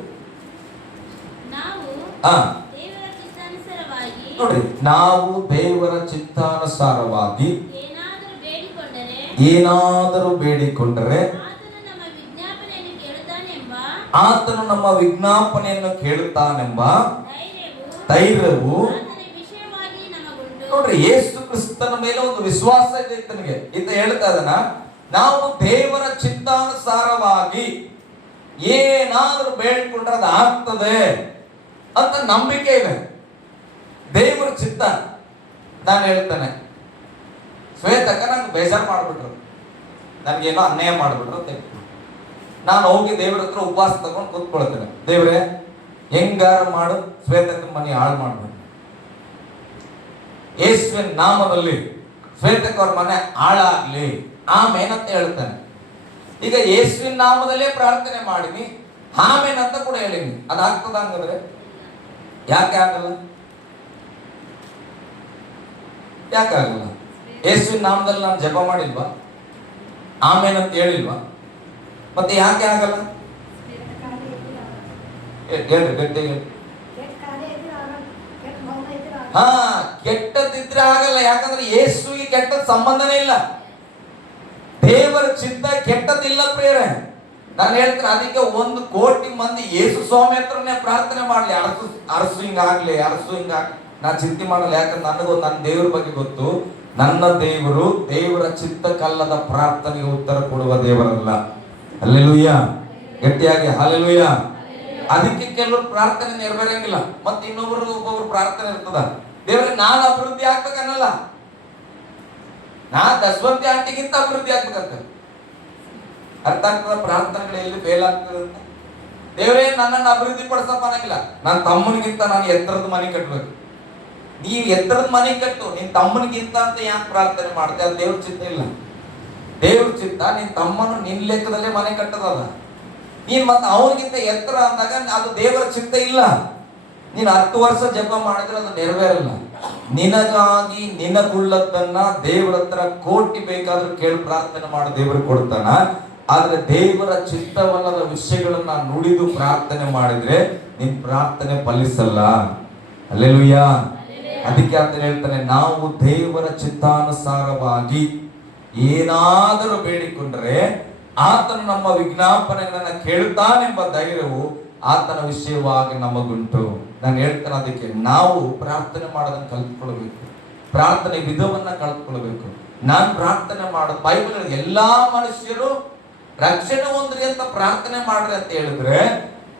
ನೋಡ್ರಿ, ನಾವು ದೇವರ ಚಿತ್ತಾನುಸಾರವಾಗಿ ಏನಾದರೂ ಬೇಡಿಕೊಂಡರೆ ಆತನು ನಮ್ಮ ವಿಜ್ಞಾಪನೆಯನ್ನು ಕೇಳುತ್ತಾನೆಂಬ ಧೈರ್ಯವು, ನೋಡ್ರಿ, ಯೇಸು ಕ್ರಿಸ್ತನ ಮೇಲೆ ಒಂದು ವಿಶ್ವಾಸ ಇದೆ ತನಗೆ. ಇದು ಹೇಳ್ತಾ ಇದನ, ನಾವು ದೇವರ ಚಿತ್ತಾನುಸಾರವಾಗಿ ಏನಾದರೂ ಬೇಡಿಕೊಂಡ್ರೆ ಅದು ಆಗ್ತದೆ ಅಂತ ನಂಬಿಕೆ ಇದೆ. ದೇವರ ಚಿತ್ತ. ನಾನು ಹೇಳ್ತೇನೆ, ಶ್ವೇತಕ್ಕ ನಂಗೆ ಬೇಜಾರು ಮಾಡ್ಬಿಟ್ರು, ನನ್ಗೇನೋ ಅನ್ಯಾಯ ಮಾಡ್ಬಿಟ್ರು, ನಾನು ಹೋಗಿ ದೇವ್ರ ಹತ್ರ ಉಪವಾಸ ತಗೊಂಡು ಕೂತ್ಕೊಳ್ತೇನೆ. ದೇವ್ರೆ, ಹೆಂಗಾರ ಮಾಡು, ಶ್ವೇತಕ್ಕನ ಮನೆ ಹಾಳು ಮಾಡ್ಬಿಟ್ಟು, ಯೇಸುವಿನ ನಾಮದಲ್ಲಿ ಶ್ವೇತಕ್ಕ ಅವ್ರ ಮನೆ ಹಾಳಾಗ್ಲಿ ಆಮೇನಂತ ಹೇಳ್ತಾನೆ. ಈಗ ಯೇಸುವಿನ ನಾಮದಲ್ಲೇ ಪ್ರಾರ್ಥನೆ ಮಾಡಿನಿ, ಆಮೇನಂತ ಕೂಡ ಹೇಳಿನಿ. ಅದಾಗ್ತದ ಹಂಗಂದ್ರೆ? ಯಾಕೆ ಆಗಲ್ಲ? ಯಾಕಾಗಲ್ಲ? ಯೇಸುವಿನ ನಾಮದಲ್ಲಿ ನಾನು ಜಪ ಮಾಡಿಲ್ವಾ? ಆಮೇನಂತ ಹೇಳಿಲ್ವಾ? ಮತ್ತೆ ಯಾಕೆ ಆಗಲ್ಲ? ಹೇಳ್ರಿ, ಗಟ್ಟಿ. ಕೆಟ್ಟದಿದ್ರೆ ಆಗಲ್ಲ. ಯಾಕಂದ್ರೆ ಯೇಸುವಿಗೆ ಕೆಟ್ಟದ ಸಂಬಂಧನೇ ಇಲ್ಲ. ದೇವರ ಚಿತ್ತ ಕೆಟ್ಟದಿಲ್ಲ ಪ್ರಿಯರೇ. ನಾನು ಹೇಳ್ತೇನೆ, ಅದಕ್ಕೆ 1 ಕೋಟಿ ಮಂದಿ ಯೇಸು ಸ್ವಾಮಿ ಹತ್ರನೇ ಪ್ರಾರ್ಥನೆ ಮಾಡ್ಲಿ, ಅರಸು ಹಿಂಗಾಗ್ಲಿ, ನಾ ಚಿಂತೆ ಮಾಡಲ್ಲ. ಯಾಕಂದ್ರೆ ನನಗೂ ನನ್ನ ದೇವರ ಬಗ್ಗೆ ಗೊತ್ತು. ನನ್ನ ದೇವರು ದೇವರ ಚಿತ್ತಕ್ಕಲ್ಲದ ಪ್ರಾರ್ಥನೆಗೆ ಉತ್ತರ ಕೊಡುವ ದೇವರಲ್ಲ. ಹಲ್ಲೆಲೂಯಾ. ಗಟ್ಟಿಯಾಗಿ ಹಲ್ಲೆಲೂಯಾ. ಅದಕ್ಕೆ ಕೆಲವರು ಪ್ರಾರ್ಥನೆ ನೆರವೇರಂಗಿಲ್ಲ. ಮತ್ತೆ ಒಬ್ಬೊಬ್ರು ಪ್ರಾರ್ಥನೆ ಇರ್ತದ, ದೇವ್ರೆ ನಾನು ಅಭಿವೃದ್ಧಿ ಆಗ್ಬೇಕನ್ನಲ್ಲ, ನಾ ದಶವಂತಿ ಆಂಟಿಗಿಂತ ಅಭಿವೃದ್ಧಿ ಆಗ್ಬೇಕಂತ. ಅರ್ಥ ಆಗ್ತದ? ಪ್ರಾರ್ಥನೆಗಳು ಎಲ್ಲಿ ಫೇಲ್ ಆಗ್ತದೆ ಅಂತ. ದೇವ್ರೇ ನನ್ನನ್ನು ಅಭಿವೃದ್ಧಿ ಪಡಿಸಪ್ಪ ಅನ್ನಂಗಿಲ್ಲ, ನನ್ನ ತಮ್ಮನಿಗಿಂತ ನಾನು ಎತ್ತರದ ಮನೆ ಕಟ್ಟಬೇಕು. ನೀ ಎತ್ತರದ ಮನೆ ಕಟ್ಟು, ನಿನ್ ತಮ್ಮನಿಗಿಂತ ಅಂತ ಯಾಕೆ ಪ್ರಾರ್ಥನೆ ಮಾಡ್ತೆ? ಅದು ದೇವ್ರ ಚಿತ್ತ ಇಲ್ಲ. ದೇವ್ರ ಚಿತ್ತ ನಿನ್ ತಮ್ಮನು ನಿನ್ ಲೆಕ್ಕದಲ್ಲೇ ಮನೆ ಕಟ್ಟದಲ್ಲ. ನೀನ್ ಮತ್ತೆ ಅವನಿಗಿಂತ ಎತ್ತರ ಅಂದಾಗ ಅದು ದೇವರ ಚಿತ್ತ ಇಲ್ಲ. ನೀನ್ 10 ವರ್ಷ ಜಪ ಮಾಡಿದ್ರೆ ಅದು ನೆರವೇರಲ್ಲ. ನಿನಗಾಗಿ ನಿನಗುಳ್ಳದ್ದನ್ನ ದೇವರ ಹತ್ರ ಕೋಟಿ ಬೇಕಾದ್ರೂ ಕೇಳಿ ಪ್ರಾರ್ಥನೆ ಮಾಡಿ ದೇವರು ಕೊಡ್ತಾನ. ಆದ್ರೆ ದೇವರ ಚಿತ್ತವಲ್ಲದ ವಿಷಯಗಳನ್ನ ನುಡಿದು ಪ್ರಾರ್ಥನೆ ಮಾಡಿದ್ರೆ ನಿನ್ ಪ್ರಾರ್ಥನೆ ಫಲಿಸಲ್ಲ. ಹಲ್ಲೆಲೂಯಾ. ಅದಕ್ಕೆ ಆತನ ಹೇಳ್ತಾನೆ, ನಾವು ದೇವರ ಚಿತ್ತಾನುಸಾರವಾಗಿ ಏನಾದರೂ ಬೇಡಿಕೊಂಡ್ರೆ ಆತನು ನಮ್ಮ ವಿಜ್ಞಾಪನೆಗಳನ್ನ ಕೇಳುತ್ತಾನೆಂಬ ಧೈರ್ಯವು ಆತನ ವಿಷಯವಾಗಿ ನಮಗುಂಟು. ನಾನು ಹೇಳ್ತೇನೆ, ಅದಕ್ಕೆ ನಾವು ಪ್ರಾರ್ಥನೆ ಮಾಡೋದನ್ನ ಕಲ್ತ್ಕೊಳ್ಬೇಕು, ಪ್ರಾರ್ಥನೆ ವಿಧವನ್ನ ಕಲ್ತ್ಕೊಳ್ಬೇಕು. ನಾನು ಪ್ರಾರ್ಥನೆ ಮಾಡೋದು ಬೈಬಲ್ ಎಲ್ಲಾ ಮನುಷ್ಯರು ರಕ್ಷಣೆ ಹೊಂದ್ರಿ ಅಂತ ಪ್ರಾರ್ಥನೆ ಮಾಡ್ರಿ ಅಂತ ಹೇಳಿದ್ರೆ,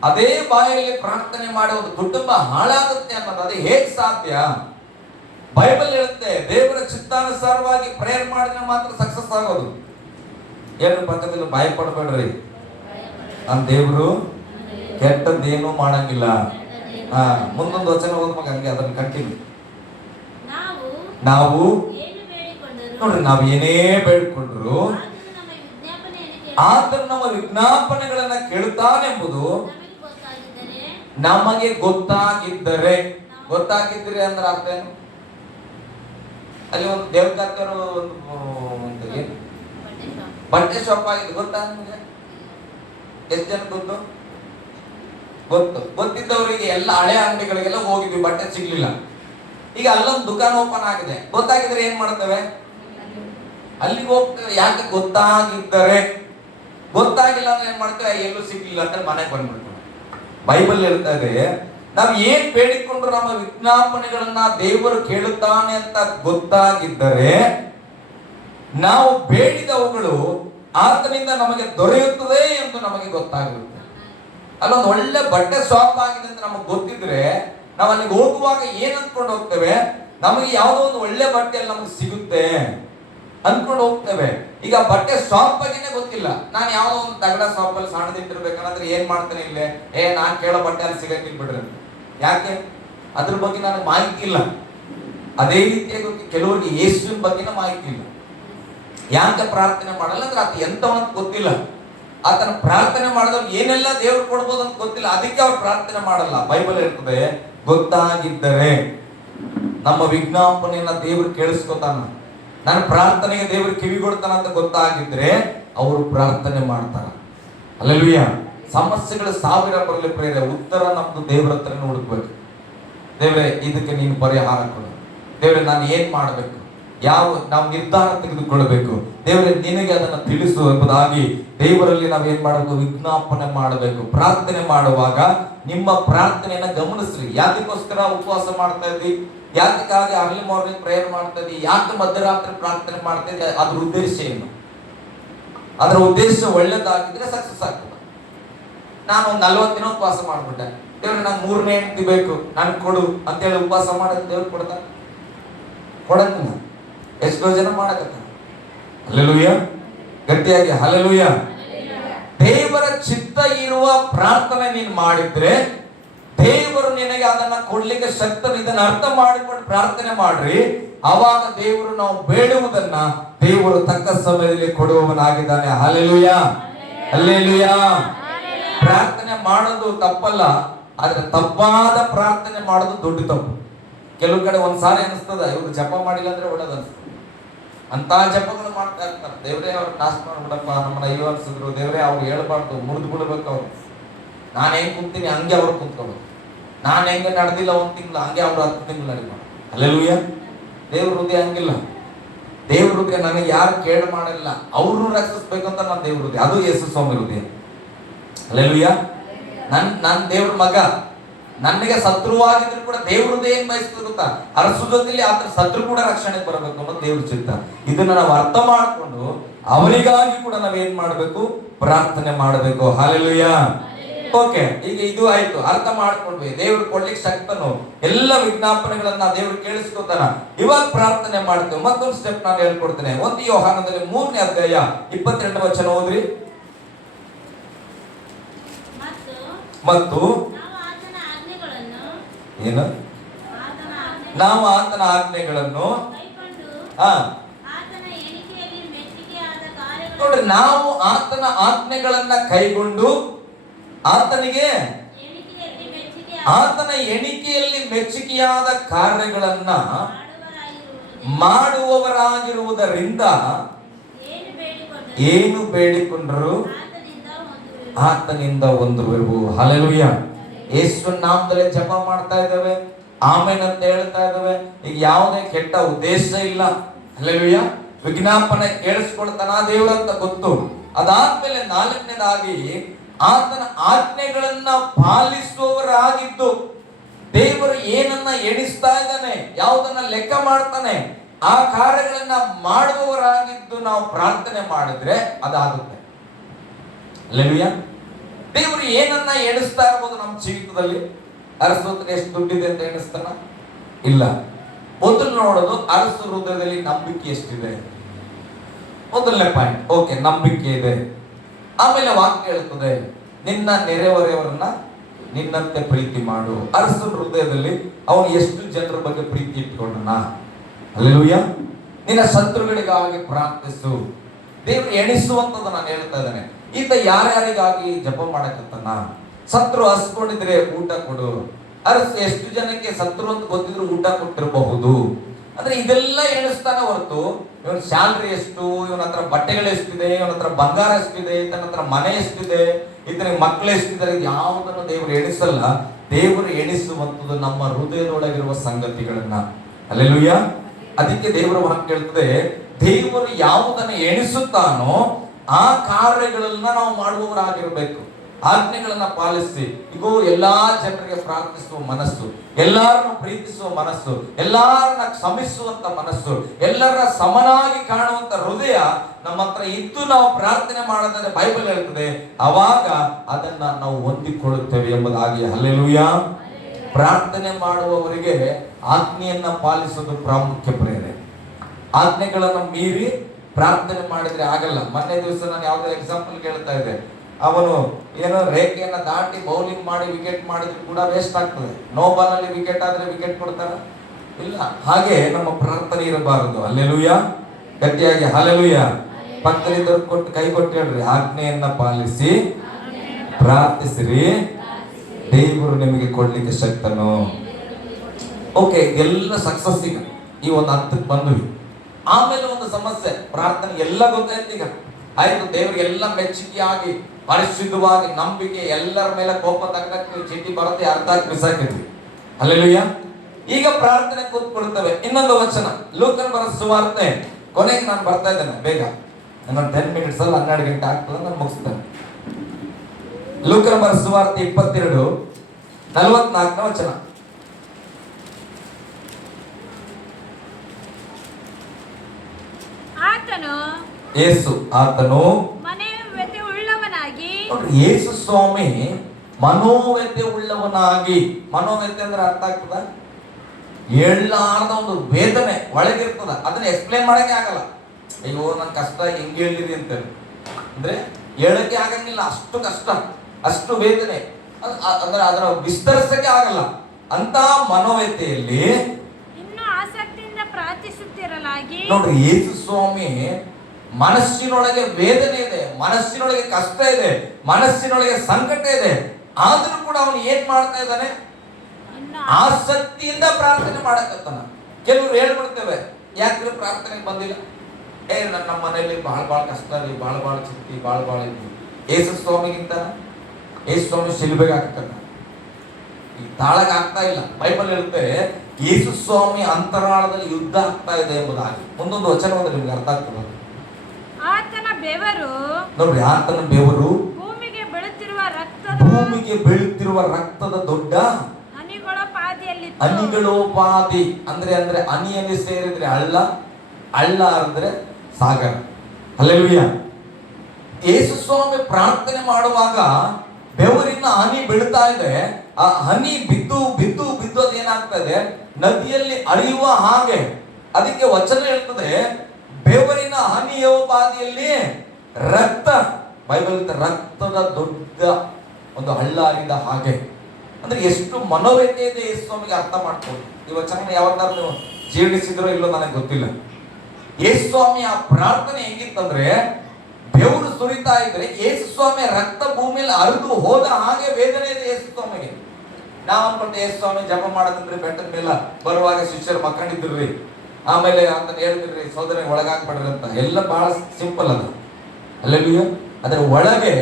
ಅದೇ ಬಾಯಲ್ಲಿ ಪ್ರಾರ್ಥನೆ ಮಾಡಿ ಒಂದು ಕುಟುಂಬ ಹಾಳಾಗುತ್ತೆ ಅನ್ನೋದು ಅದೇ ಹೇಗೆ ಸಾಧ್ಯ? ಬೈಬಲ್ ಹೇಳುತ್ತೆ, ದೇವರ ಚಿತ್ತಾನುಸಾರವಾಗಿ ಪ್ರೇಯರ್ ಮಾಡಿದ್ರೆ ಮಾತ್ರ ಸಕ್ಸಸ್ ಆಗೋದು. ಏನು ಪಕ್ಕದಲ್ಲಿ ಭಯ ಪಡಬೇಡ್ರಿ, ನಮ್ಮ ದೇವರು ಕೆಟ್ಟದ್ದೇನು ಮಾಡಂಗಿಲ್ಲ. ಮುಂದೊಂದು ವಚನ ಓದ್ಬೇಕು, ಹಂಗೆ ಅದನ್ನ ಕಂಟಿನ್ಯೂ. ನಾವು ನೋಡ್ರಿ, ನಾವು ಏನೇ ಬೇಡ್ಕೊಂಡ್ರು ಆತನು ನಮ್ಮ ವಿಜ್ಞಾಪನೆಗಳನ್ನ ಕೇಳುತ್ತಾನೆಂಬುದು ನಮಗೆ ಗೊತ್ತಾಗಿದ್ದರೆ. ಗೊತ್ತಾಗಿದ್ದರೆ ಅಂದ್ರೆ ಅರ್ಥ ಏನು? ಅಲ್ಲಿ ಒಂದು ದೇವಕಾರ್ತಿಯವರು ಒಂದು ಬಟ್ಟೆ ಶಾಪ್ ಆಗಿದೆ, ಗೊತ್ತಾ ನಿಮ್ಗೆ? ಎಷ್ಟು ಜನ ಗೊತ್ತು? ಗೊತ್ತಿದ್ದವರಿಗೆ ಎಲ್ಲ ಹಳೆ ಅಂಗಡಿಗಳಿಗೆಲ್ಲ ಹೋಗಿದ್ವಿ, ಬಟ್ಟೆ ಸಿಗ್ಲಿಲ್ಲ. ಈಗ ಅಲ್ಲೊಂದು ದುಕಾನ್ ಓಪನ್ ಆಗಿದೆ, ಗೊತ್ತಾಗಿದ್ರೆ ಏನ್ ಮಾಡ್ತೇವೆ? ಅಲ್ಲಿಗೆ ಹೋಗ್ತೇವೆ. ಯಾಕೆ? ಗೊತ್ತಾಗಿದ್ದರೆ. ಗೊತ್ತಾಗಿಲ್ಲ ಅಂದ್ರೆ ಏನ್ ಮಾಡ್ತೇವೆ? ಎಲ್ಲೂ ಸಿಗ್ಲಿಲ್ಲ ಅಂತ ಮನೆಗೆ ಬಂದ್ಬಿಡ್ತೇವೆ. ಬೈಬಲ್ ಹೇಳ್ತಾ ಇದೆ, ನಾವು ಏನ್ ಬೇಡಿಕೊಂಡ್ರು ನಮ್ಮ ವಿಜ್ಞಾಪನೆಗಳನ್ನ ದೇವರು ಕೇಳುತ್ತಾನೆ ಅಂತ ಗೊತ್ತಾಗಿದ್ದರೆ ನಾವು ಬೇಡಿದವುಗಳು ಆತನಿಂದ ನಮಗೆ ದೊರೆಯುತ್ತದೆ ಎಂದು ನಮಗೆ ಗೊತ್ತಾಗಿರುತ್ತೆ. ಅಲ್ಲೊಂದು ಒಳ್ಳೆ ಬಟ್ಟೆ ಶಾಪ್ ಆಗಿದೆ ಅಂತ ನಮಗೆ ಗೊತ್ತಿದ್ರೆ ನಾವು ಅಲ್ಲಿಗೆ ಹೋಗುವಾಗ ಏನ್ ಅಂದ್ಕೊಂಡು ಹೋಗ್ತೇವೆ? ನಮಗೆ ಯಾವುದೋ ಒಂದು ಒಳ್ಳೆ ಬಟ್ಟೆಯಲ್ಲಿ ನಮಗೆ ಸಿಗುತ್ತೆ ಅಂದ್ಕೊಂಡು ಹೋಗ್ತೇವೆ. ಈಗ ಬಟ್ಟೆ ಶಾಪ್ ಬಗ್ಗೆನೇ ಗೊತ್ತಿಲ್ಲ, ನಾನು ಯಾವುದೋ ಒಂದು ತಗಡ ಶಾಪ್ ಅಲ್ಲಿ ಸಣ್ಣದಿಟ್ಟಿರ್ಬೇಕಂದ್ರೆ ಏನ್ ಮಾಡ್ತೇನೆ, ಇಲ್ಲೇ ನಾನ್ ಕೇಳೋ ಬಟ್ಟೆ ಅಲ್ಲಿ ಸಿಗಂಗಿಲ್ಲ ಬಿಡ್ರಿ. ಯಾಕೆ? ಅದ್ರ ಬಗ್ಗೆ ನನಗೆ ಮಾಹಿತಿ ಇಲ್ಲ. ಅದೇ ರೀತಿಯಾಗಿ ಕೆಲವರಿಗೆ ಯೇಸುವಿನ ಬಗ್ಗೆನ ಮಾಹಿತಿ ಇಲ್ಲ. ಯಾಕೆ ಪ್ರಾರ್ಥನೆ ಮಾಡಲ್ಲ ಅಂದ್ರೆ ಆತ ಎಂತವಂತ ಗೊತ್ತಿಲ್ಲ. ಆತನ ಪ್ರಾರ್ಥನೆ ಮಾಡಿದವ್ರು ಏನೆಲ್ಲ ದೇವ್ರು ಕೊಡ್ಬೋದು ಅಂತ ಗೊತ್ತಿಲ್ಲ, ಅದಕ್ಕೆ ಅವ್ರು ಪ್ರಾರ್ಥನೆ ಮಾಡಲ್ಲ. ಬೈಬಲ್ ಹೇಳ್ತದೆ, ಗೊತ್ತಾಗಿದ್ದರೆ ನಮ್ಮ ವಿಜ್ಞಾಪನೆಯನ್ನ ದೇವ್ರು ಕೇಳಿಸ್ಕೊತಾನ, ನನ್ನ ಪ್ರಾರ್ಥನೆಗೆ ದೇವ್ರು ಕಿವಿಗೊಡ್ತಾನ ಅಂತ ಗೊತ್ತಾಗಿದ್ರೆ ಅವರು ಪ್ರಾರ್ಥನೆ ಮಾಡ್ತಾರ. ಹಲ್ಲೆಲೂಯಾ. ಸಮಸ್ಯೆಗಳು 1000 ಬರಲಿ ಪ್ರೇರೆ, ಉತ್ತರ ನಮ್ದು ದೇವ್ರ ಹತ್ರನೇ ಹುಡುಕ್ಬೇಕು. ದೇವ್ರೆ ಇದಕ್ಕೆ ನೀನು ಪರಿಹಾರ ಕೊಡು. ದೇವ್ರೆ ನಾನು ಏನ್ ಮಾಡ್ಬೇಕು, ನಾವು ನಿರ್ಧಾರ ತೆಗೆದುಕೊಳ್ಳಬೇಕು. ದೇವರೇ ನಿನಗೆ ಅದನ್ನು ತಿಳಿಸು ಎಂಬುದಾಗಿ ದೇವರಲ್ಲಿ ನಾವು ಏನ್ ಮಾಡಬೇಕು? ವಿಜ್ಞಾಪನೆ ಮಾಡಬೇಕು. ಪ್ರಾರ್ಥನೆ ಮಾಡುವಾಗ ನಿಮ್ಮ ಪ್ರಾರ್ಥನೆಯನ್ನ ಗಮನಿಸ್ರಿ. ಯಾತಕ್ಕೋಸ್ಕರ ಉಪವಾಸ ಮಾಡ್ತಾ ಇದ್ವಿ? ಯಾತಕ್ಕಾಗಿ ಅರ್ಲಿ ಮಾರ್ನಿಂಗ್ ಪ್ರೇಯರ್ ಮಾಡ್ತಾ ಇದ್ವಿ? ಯಾಕೆ ಮಧ್ಯರಾತ್ರಿ ಪ್ರಾರ್ಥನೆ ಮಾಡ್ತಾ ಇದ್ವಿ? ಅದ್ರ ಉದ್ದೇಶ ಏನು? ಅದರ ಉದ್ದೇಶ ಒಳ್ಳೇದಾಗಿದ್ರೆ ಸಕ್ಸಸ್ ಆಗ್ತದೆ. ನಾನು ಒಂದು 40 ದಿನ ಉಪವಾಸ ಮಾಡ್ಬಿಟ್ಟೆ, ದೇವ್ರೆ ನಂಗೆ 3ನೇ ಹೆಂಡತಿ ಬೇಕು ನನ್ಗೆ ಕೊಡು ಅಂತೇಳಿ ಉಪವಾಸ ಮಾಡಿದ್ರೆ ದೇವ್ರು ಕೊಡ್ತಾನೆ? ಕೊಡಂಗಿಲ್ಲ. ಎಷ್ಟೋ ಜನ ಮಾಡಕತ್ತ. ಹಲ್ಲೆಲೂಯಾ. ಗಟ್ಟಿಯಾಗಿ ಹಲ್ಲೆಲೂಯಾ. ದೇವರ ಚಿತ್ತ ಇರುವ ಪ್ರಾರ್ಥನೆ ನೀನು ಮಾಡಿದ್ರೆ ದೇವರು ನಿನಗೆ ಅದನ್ನ ಕೊಡ್ಲಿಕ್ಕೆ ಶಕ್ತ. ಇದನ್ನ ಅರ್ಥ ಮಾಡಿಕೊಂಡು ಪ್ರಾರ್ಥನೆ ಮಾಡ್ರಿ, ಅವಾಗ ದೇವರು ನಾವು ಬೇಡುವುದನ್ನ ದೇವರು ತಕ್ಕ ಸಮಯದಲ್ಲಿ ಕೊಡುವವನಾಗಿದ್ದಾನೆ. ಹಲ್ಲೆಲೂಯಾ. ಹಲ್ಲೆಲೂಯಾ. ಪ್ರಾರ್ಥನೆ ಮಾಡೋದು ತಪ್ಪಲ್ಲ, ಆದ್ರೆ ತಪ್ಪಾದ ಪ್ರಾರ್ಥನೆ ಮಾಡೋದು ದೊಡ್ಡ ತಪ್ಪು. ಕೆಲವು ಕಡೆ ಒಂದ್ಸಾರಿ ಅನಿಸ್ತದ, ಇವ್ರು ಜಪ ಮಾಡಿಲ್ಲ ಅಂದ್ರೆ ಒಳ್ಳೇದು ಅನಿಸ್ತದೆ. ಅಂತ ಜಪಗಳು ಮಾಡ್ತಾ ಇರ್ತಾರೆ. ದೇವ್ರೇ ಅವ್ರು ನಾಶ ಮಾಡ್ಬಿಡಪ್ಪ, ನಮ್ಮನ್ನ ಅಯ್ಯೋ ಅನ್ಸಿದ್ರು, ದೇವ್ರೇ ಅವ್ರು ಹೇಳ್ಬಾರ್ದು, ಮುರಿದು ಬಿಡ್ಬೇಕು ಅವ್ರು. ನಾನು ಹೆಂಗ್ ಕುಂತೀನಿ ಹಂಗೆ ಅವ್ರು ಕುಂತ್ಕೋಬೇಕು. ನಾನು ಹೆಂಗೆ ನಡೆದಿಲ್ಲ 1 ತಿಂಗಳು ಹಂಗೆ ಅವ್ರು 10 ತಿಂಗಳು ನಡಿಬಾರ್ದು. ಹಲ್ಲೆಲೂಯಾ. ದೇವ್ರ ಹೃದಯ ಹಂಗಿಲ್ಲ. ದೇವ್ರ ಹೃದಯ ನನಗೆ ಯಾರು ಕೇಳು ಮಾಡಿಲ್ಲ ಅವ್ರನ್ನು ರಕ್ಷಿಸ್ಬೇಕು ಅಂತ ನನ್ನ ದೇವ್ರ ಹೃದಯ. ಅದು ಯೇಸು ಸ್ವಾಮಿ ಹೃದಯ. ಹಲ್ಲೆಲೂಯಾ. ನನ್ ದೇವ್ರ ಮಗ ನನಗೆ ಶತ್ರುವಾಗಿದ್ರು ಕೂಡ ದೇವ್ರ ಹೃದಯ ಏನ್ ಬಯಸ್ತದೆ ಗೊತ್ತಾ? ಅರಸು ಜೊತೆಲಿ ಆತರ ಶತ್ರು ಕೂಡ ರಕ್ಷಣೆಗೆ ಬರಬೇಕು ಅನ್ನೋದು ದೇವ್ರ ಚಿತ್ತ. ಇದನ್ನ ನಾವು ಅರ್ಥ ಮಾಡ್ಕೊಂಡು ಅವರಿಗಾಗಿ ಕೂಡ ನಾವೇನ್ ಮಾಡ್ಬೇಕು? ಪ್ರಾರ್ಥನೆ ಮಾಡಬೇಕು. ಹಲ್ಲೆಲೂಯಾ. ಓಕೆ, ಈಗ ಇದು ಆಯ್ತು, ಅರ್ಥ ಮಾಡ್ಕೊಂಡ್ವಿ. ದೇವ್ರು ಕೊಡ್ಲಿಕ್ಕೆ ಶಕ್ತನು, ಎಲ್ಲ ವಿಜ್ಞಾಪನೆಗಳನ್ನ ದೇವ್ರು ಕೇಳಿಸ್ಕೊತಾನ. ಇವಾಗ ಪ್ರಾರ್ಥನೆ ಮಾಡ್ತೇವೆ. ಮತ್ತೊಂದು ಸ್ಟೆಪ್ ನಾನು ಹೇಳ್ಕೊಡ್ತೇನೆ. 1 ಯೋಹಾನದಲ್ಲಿ 3ನೇ ಅಧ್ಯಾಯ 22ನೇ ವಚನ ಓದ್ರಿ. ಮತ್ತು ಏನು, ನಾವು ಆತನ ಆಜ್ಞೆಗಳನ್ನು ನೋಡ್ರಿ, ನಾವು ಆತನ ಆಜ್ಞೆಗಳನ್ನ ಕೈಗೊಂಡು ಆತನಿಗೆ ಆತನ ಎಣಿಕೆಯಲ್ಲಿ ಮೆಚ್ಚುಗೆಯಾದ ಕಾರ್ಯಗಳನ್ನ ಮಾಡುವವರಾಗಿರುವುದರಿಂದ ಏನು ಬೇಡಿಕೊಂಡರು ಆತನಿಂದ ಹೊಂದುವೆವು. ಹಲ್ಲೆಲೂಯಾ. ಯೇಸುವಿನ ನಾಮದಲ್ಲಿ ಜಪ ಮಾಡ್ತಾ ಇದ್ದೇವೆ, ಆಮೆನ್ ಅಂತ ಹೇಳ್ತಾ ಇದ್ದೇವೆ. ಈಗ ಯಾವುದೇ ಕೆಟ್ಟ ಉದ್ದೇಶ ಇಲ್ಲ. ಹಲ್ಲೆಲೂಯಾ. ವಿಜ್ಞಾಪನೆ ಕೇಳಿಸ್ಕೊಳ್ತಾನ ದೇವರಂತ ಗೊತ್ತು. ಅದಾದ್ಮೇಲೆ 4ನೇದಾಗಿ ಆತನ ಆಜ್ಞೆಗಳನ್ನ ಪಾಲಿಸುವವರಾಗಿದ್ದು, ದೇವರು ಏನನ್ನ ಎಣಿಸ್ತಾ ಇದ್ದಾನೆ, ಯಾವುದನ್ನ ಲೆಕ್ಕ ಮಾಡ್ತಾನೆ, ಆ ಕಾರ್ಯಗಳನ್ನ ಮಾಡುವವರಾಗಿದ್ದು ನಾವು ಪ್ರಾರ್ಥನೆ ಮಾಡಿದ್ರೆ ಅದಾಗುತ್ತೆ. ಹಲ್ಲೆಲೂಯಾ. ದೇವರು ಏನನ್ನ ಎಣಿಸ್ತಾ ಇರ್ಬೋದು ನಮ್ಮ ಜೀವಿತದಲ್ಲಿ. ಅರಸೋತ್ರ ಎಷ್ಟು ದುಡ್ಡಿದೆ ಅಂತ ಎಣಿಸ್ತಾನ? ಇಲ್ಲ. ಮೊದಲು ನೋಡೋದು ಅರಸು ಹೃದಯದಲ್ಲಿ ನಂಬಿಕೆ ಎಷ್ಟಿದೆ. ಮೊದಲನೇ ಪಾಯಿಂಟ್. ಓಕೆ, ನಂಬಿಕೆ ಇದೆ. ಆಮೇಲೆ ವಾಕ್ಯ ಹೇಳ್ತದೆ, ನಿನ್ನ ನೆರೆಹೊರೆಯವರನ್ನ ನಿನ್ನಂತೆ ಪ್ರೀತಿ ಮಾಡು. ಅರಸನ ಹೃದಯದಲ್ಲಿ ಅವನು ಎಷ್ಟು ಜನರ ಬಗ್ಗೆ ಪ್ರೀತಿ ಇಟ್ಕೊಂಡನ. ಹಲ್ಲೆಲೂಯಾ. ನಿನ್ನ ಶತ್ರುಗಳಿಗಾಗಿ ಪ್ರಾರ್ಥಿಸು. ದೇವರು ಎಣಿಸುವಂತದ್ದು ನಾನು ಹೇಳ್ತಾ ಇದ್ದೇನೆ. ಈತ ಯಾರ್ಯಾರಿಗಾಗಿ ಜಪ ಮಾಡಕತ್ತಾನ. ಶತ್ರು ಹಸ್ಕೊಂಡಿದ್ರೆ ಊಟ ಕೊಡು. ಅರಸ ಎಷ್ಟು ಜನಕ್ಕೆ ಶತ್ರು ಅಂತ ಗೊತ್ತಿದ್ರು ಊಟ ಕೊಟ್ಟಿರಬಹುದು. ಅಂದ್ರೆ ಇದೆಲ್ಲ ಎಣಿಸ್ತಾನೆ ಹೊರತು ಇವನ್ ಸ್ಯಾಲ್ರಿ ಎಷ್ಟು, ಇವನ ಹತ್ರ ಬಟ್ಟೆಗಳು ಎಷ್ಟಿದೆ, ಇವನ ಹತ್ರ ಬಂಗಾರ ಎಷ್ಟಿದೆ, ಈತನ ಹತ್ರ ಮನೆ ಎಷ್ಟಿದೆ, ಈತನಿಗೆ ಮಕ್ಕಳು ಎಷ್ಟಿದ್ದಾರೆ, ಯಾವುದನ್ನು ದೇವರು ಎಣಿಸಲ್ಲ. ದೇವರು ಎಣಿಸುವಂಥದ್ದು ನಮ್ಮ ಹೃದಯದೊಳಗಿರುವ ಸಂಗತಿಗಳನ್ನ. ಹಲ್ಲೆಲೂಯಾ. ಅದಕ್ಕೆ ದೇವರ ವಾಕ್ಯ ಹೇಳ್ತದೆ, ದೇವರು ಯಾವುದನ್ನು ಎಣಿಸುತ್ತಾನೋ ಆ ಕಾರ್ಯಗಳನ್ನ ನಾವು ಮಾಡುವವರಾಗಿರ್ಬೇಕು. ಆಜ್ಞೆಗಳನ್ನ ಪಾಲಿಸಿ. ಈಗ ಎಲ್ಲಾ ಜನರಿಗೆ ಪ್ರಾರ್ಥಿಸುವ ಮನಸ್ಸು, ಎಲ್ಲರನ್ನು ಪ್ರೀತಿಸುವ ಮನಸ್ಸು, ಎಲ್ಲರನ್ನ ಕ್ಷಮಿಸುವಂತ ಮನಸ್ಸು, ಎಲ್ಲರ ಸಮನಾಗಿ ಕಾಣುವಂತ ಹೃದಯ ನಮ್ಮ ಹತ್ರ ಇದ್ದು ನಾವು ಪ್ರಾರ್ಥನೆ ಮಾಡೋದಂದ್ರೆ ಬೈಬಲ್ ಹೇಳ್ತದೆ, ಅವಾಗ ಅದನ್ನ ನಾವು ಹೊಂದಿಕೊಳ್ಳುತ್ತೇವೆ ಎಂಬುದಾಗಿ. ಹಲ್ಲೆಲೂಯಾ. ಪ್ರಾರ್ಥನೆ ಮಾಡುವವರಿಗೆ ಆಜ್ಞೆಯನ್ನ ಪಾಲಿಸೋದು ಪ್ರಾಮುಖ್ಯ ಪ್ರೇರಣೆ. ಆಜ್ಞೆಗಳನ್ನು ಮೀರಿ ಪ್ರಾರ್ಥನೆ ಮಾಡಿದ್ರೆ ಆಗಲ್ಲ. ಮೊನ್ನೆ ದಿವಸ ನಾನು ಯಾವುದೋ ಎಕ್ಸಾಂಪಲ್ ಹೇಳ್ತಾ ಇದ್ದೆ. ಅವನು ಏನೋ ರೇಖೆಯನ್ನ ದಾಟಿ ಬೌಲಿಂಗ್ ಮಾಡಿ ವಿಕೆಟ್ ಮಾಡಿದ್ರು ಕೂಡ ವೇಸ್ಟ್ ಆಗ್ತದೆ. ನೋ ಬಾಲ್ ಅಲ್ಲಿ ವಿಕೆಟ್ ಆದ್ರೆ ವಿಕೆಟ್ ಕೊಡ್ತಾರ? ಇಲ್ಲ. ಹಾಗೆ ನಮ್ಮ ಪ್ರಾರ್ಥನೆ ಇರಬಾರದು. ಹಲ್ಲೆಲೂಯಾ. ಗಟ್ಟಿಯಾಗಿ ಹಲ್ಲೆಲೂಯಾ. ಪಕ್ಕದಲ್ಲಿದ್ದವ್ರು ಕೊಟ್ಟು ಕೈ ಕೊಟ್ಟು ಹೇಳ್ರಿ, ಆಜ್ಞೆಯನ್ನ ಪಾಲಿಸಿ ಪ್ರಾರ್ಥಿಸಿರಿ, ದೇವರು ನಿಮಗೆ ಕೊಡ್ಲಿಕ್ಕೆ ಶಕ್ತನು. ಓಕೆ, ಎಲ್ಲ ಸಕ್ಸಸ್. ಈಗ ಈ ಒಂದು ಹಂತಕ್ಕೆ ಬಂದ್ವಿ. ಆಮೇಲೆ ಒಂದು ಸಮಸ್ಯೆ, ಪ್ರಾರ್ಥನೆ ಎಲ್ಲ ಗೊತ್ತಾಯ್ತು. ಈಗ ಆಯ್ತು, ದೇವರಿಗೆಲ್ಲ ಮೆಚ್ಚುಗೆಯಾಗಿ ಪರಿಶುದ್ಧವಾಗಿ ನಂಬಿಕೆ, ಎಲ್ಲರ ಮೇಲೆ ಕೋಪ ತಕ್ಕಂತೆ ಚೀಟಿ ಬರುತ್ತೆ, ಅರ್ಧ ಬಿಸಾಕಿದ್ವಿ. ಹಲ್ಲೆಲೂಯಾ. ಈಗ ಪ್ರಾರ್ಥನೆ ಕೂತ್ಕೊಳ್ತೇವೆ. ಇನ್ನೊಂದು ವಚನ, ಲೂಕನ ಬರೆದ ಸುವಾರ್ತೆ ಕೊನೆಗೆ ನಾನು ಬರ್ತಾ ಇದ್ದೇನೆ ಬೇಗ. ಇನ್ನೊಂದು 10 ಮಿನಿಟ್ಸ್ ಅಲ್ಲಿ 12 ಗಂಟೆ ಆಗ್ತದೆ, ನಾನು ಮುಗಿಸ್ತೇನೆ. ಲೂಕನ ಬರೆದ ಸುವಾರ್ತೆ 22:44 ವಚನ. ಆತನು ಮನೋವ್ಯಥೆ ಉಳ್ಳವನಾಗಿ, ಯೇಸು ಸ್ವಾಮಿ ಮನೋವ್ಯಥೆ ಉಳ್ಳವನಾಗಿ. ಮನೋವ್ಯಥೆ ಅಂದ್ರೆ ಅರ್ಥ ಆಗ್ತದ? ಹೇಳಲಾರದ ಒಂದು ವೇದನೆ ಒಳಗಿರ್ತದ. ಅದನ್ನ ಎಕ್ಸ್ಪ್ಲೇನ್ ಮಾಡಕ್ಕೆ ಆಗಲ್ಲ. ಅಯ್ಯೋ ನನ್ ಕಷ್ಟ ಹೆಂಗೆ ಹೇಳಿರಿ ಅಂತ ಅಂದ್ರೆ ಹೇಳಕ್ಕೆ ಆಗಂಗಿಲ್ಲ. ಅಷ್ಟು ಕಷ್ಟ, ಅಷ್ಟು ವೇದನೆ, ಅಂದ್ರೆ ಅದರ ವಿಸ್ತರಿಸಕ್ಕೆ ಆಗಲ್ಲ. ಅಂತ ಮನೋವ್ಯಥೆಯಲ್ಲಿ ಇನ್ನು ಆಸಕ್ತಿಯಿಂದ ಪ್ರಾರ್ಥಿಸುತ್ತಿರಲಾಗಿ. ನೋಡ್ರಿ, ಯೇಸು ಸ್ವಾಮಿ ಮನಸ್ಸಿನೊಳಗೆ ವೇದನೆ ಇದೆ, ಮನಸ್ಸಿನೊಳಗೆ ಕಷ್ಟ ಇದೆ, ಮನಸ್ಸಿನೊಳಗೆ ಸಂಕಟ ಇದೆ. ಆದ್ರೂ ಕೂಡ ಅವನು ಏನ್ ಮಾಡ್ತಾ ಇದ್ದಾನೆ? ಆಸಕ್ತಿಯಿಂದ ಪ್ರಾರ್ಥನೆ ಮಾಡಕತ್ತಾನ. ಕೆಲವರು ಹೇಳ್ಬಿಡ್ತೇವೆ, ಯಾಕ್ರೆ ಪ್ರಾರ್ಥನೆಗೆ ಬಂದಿಲ್ಲ? ನಮ್ಮ ಮನೆಯಲ್ಲಿ ಬಹಳ ಕಷ್ಟ ರೀ, ಬಹಳ ಚಿಂತಿ, ಬಹಳ ಇದ್ವಿ. ಯೇಸು ಸ್ವಾಮಿಗಿಂತ ಯೇಸು ಸ್ವಾಮಿ ಶಿಲ್ಬೆಗೆ ಹಾಕ್ತಾನ, ಈಗ ತಾಳಕ್ಕೆ ಆಗ್ತಾ ಇಲ್ಲ. ಬೈಬಲ್ ಹೇಳುತ್ತೆ, ಯೇಸು ಸ್ವಾಮಿ ಅಂತರಾಳದಲ್ಲಿ ಯುದ್ಧ ಆಗ್ತಾ ಇದೆ ಎಂಬುದಾಗಿ. ಮುಂದೊಂದು ವಚನ ಹೋದ್ರೆ ನಿಮ್ಗೆ ಅರ್ಥ ಆಗ್ತದೆ. ಆತನ ಬೆವರು, ನೋಡ್ರಿ, ಆತನ ಬೆವರು ಭೂಮಿಗೆ ಬೀಳುತ್ತಿರುವ ರಕ್ತದ ದೊಡ್ಡ ಹನಿಗಳೋಪಾದಿ. ಅಂದ್ರೆ ಹನಿಯಲ್ಲಿ ಸೇರಿದ್ರೆ ಹಳ್ಳ ಅಂದ್ರೆ ಸಾಗರ. ಹಲ್ಲೆಲೂಯಾ. ಯೇಸು ಸ್ವಾಮಿ ಪ್ರಾರ್ಥನೆ ಮಾಡುವಾಗ ಬೆವರಿನ ಹನಿ ಬೀಳ್ತಾ ಇದೆ. ಆ ಹನಿ ಬಿದ್ದು ಬಿದ್ದು ಬಿದ್ದು ಅದೇನಾಗ್ತಾ ಇದೆ, ನದಿಯಲ್ಲಿ ಅರಿಯುವ ಹಾಗೆ. ಅದಕ್ಕೆ ವಚನ ಹೇಳ್ತದೆ, ಬೆವರಿನ ಹನಿಯ ಬಾದಿಯಲ್ಲಿ ರಕ್ತ, ಬೈಬಲ್ ರಕ್ತದ ದೊಡ್ಡ ಒಂದು ಹಳ್ಳ ಹರಿದ ಹಾಗೆ. ಅಂದ್ರೆ ಎಷ್ಟು ಮನೋವ್ಯತೆ ಇದೆ ಯೇಸು ಸ್ವಾಮಿಗೆ ಅರ್ಥ ಮಾಡ್ಕೊಳ್ಳಿ. ಈ ವಚನ ಯಾವತ್ತಾರು ನೀವು ಜೀರ್ಣಿಸಿದ್ರೋ ಇಲ್ಲೋ ನನಗೆ ಗೊತ್ತಿಲ್ಲ. ಯೇಸು ಸ್ವಾಮಿ ಆ ಪ್ರಾರ್ಥನೆ ಹೆಂಗಿತ್ತಂದ್ರೆ, ಬೆವರು ಸುರಿತಾ ಇದ್ರೆ ಯೇಸು ಸ್ವಾಮಿ ರಕ್ತ ಭೂಮಿಯಲ್ಲಿ ಹರಿದು ಹೋದ ಹಾಗೆ ವೇದನೆ ಇದೆ ಯೇಸು ಸ್ವಾಮಿಗೆ. ನಾವ್ ಅನ್ಕೊಂಡೆ ಯೇಸು ಸ್ವಾಮಿ ಜಪ ಮಾಡದಂದ್ರೆ ಬೆಟ್ಟದ ಮೇಲೆ ಬರುವಾಗ ಶಿಷ್ಯರು ಮಕ್ಕಳಿದ್ರಿ, ಆಮೇಲೆ ಅಂತ ಹೇಳಿದ್ರಿ ಸೋದರಿಗೆ ಒಳಗಾಗ್ಬಿಡ್ರಿ ಅಂತ. ಎಲ್ಲ ಬಹಳ ಸಿಂಪಲ್ ಅದು, ಅಲ್ಲೆಲ್ಲ. ಅದರ ಒಳಗೆ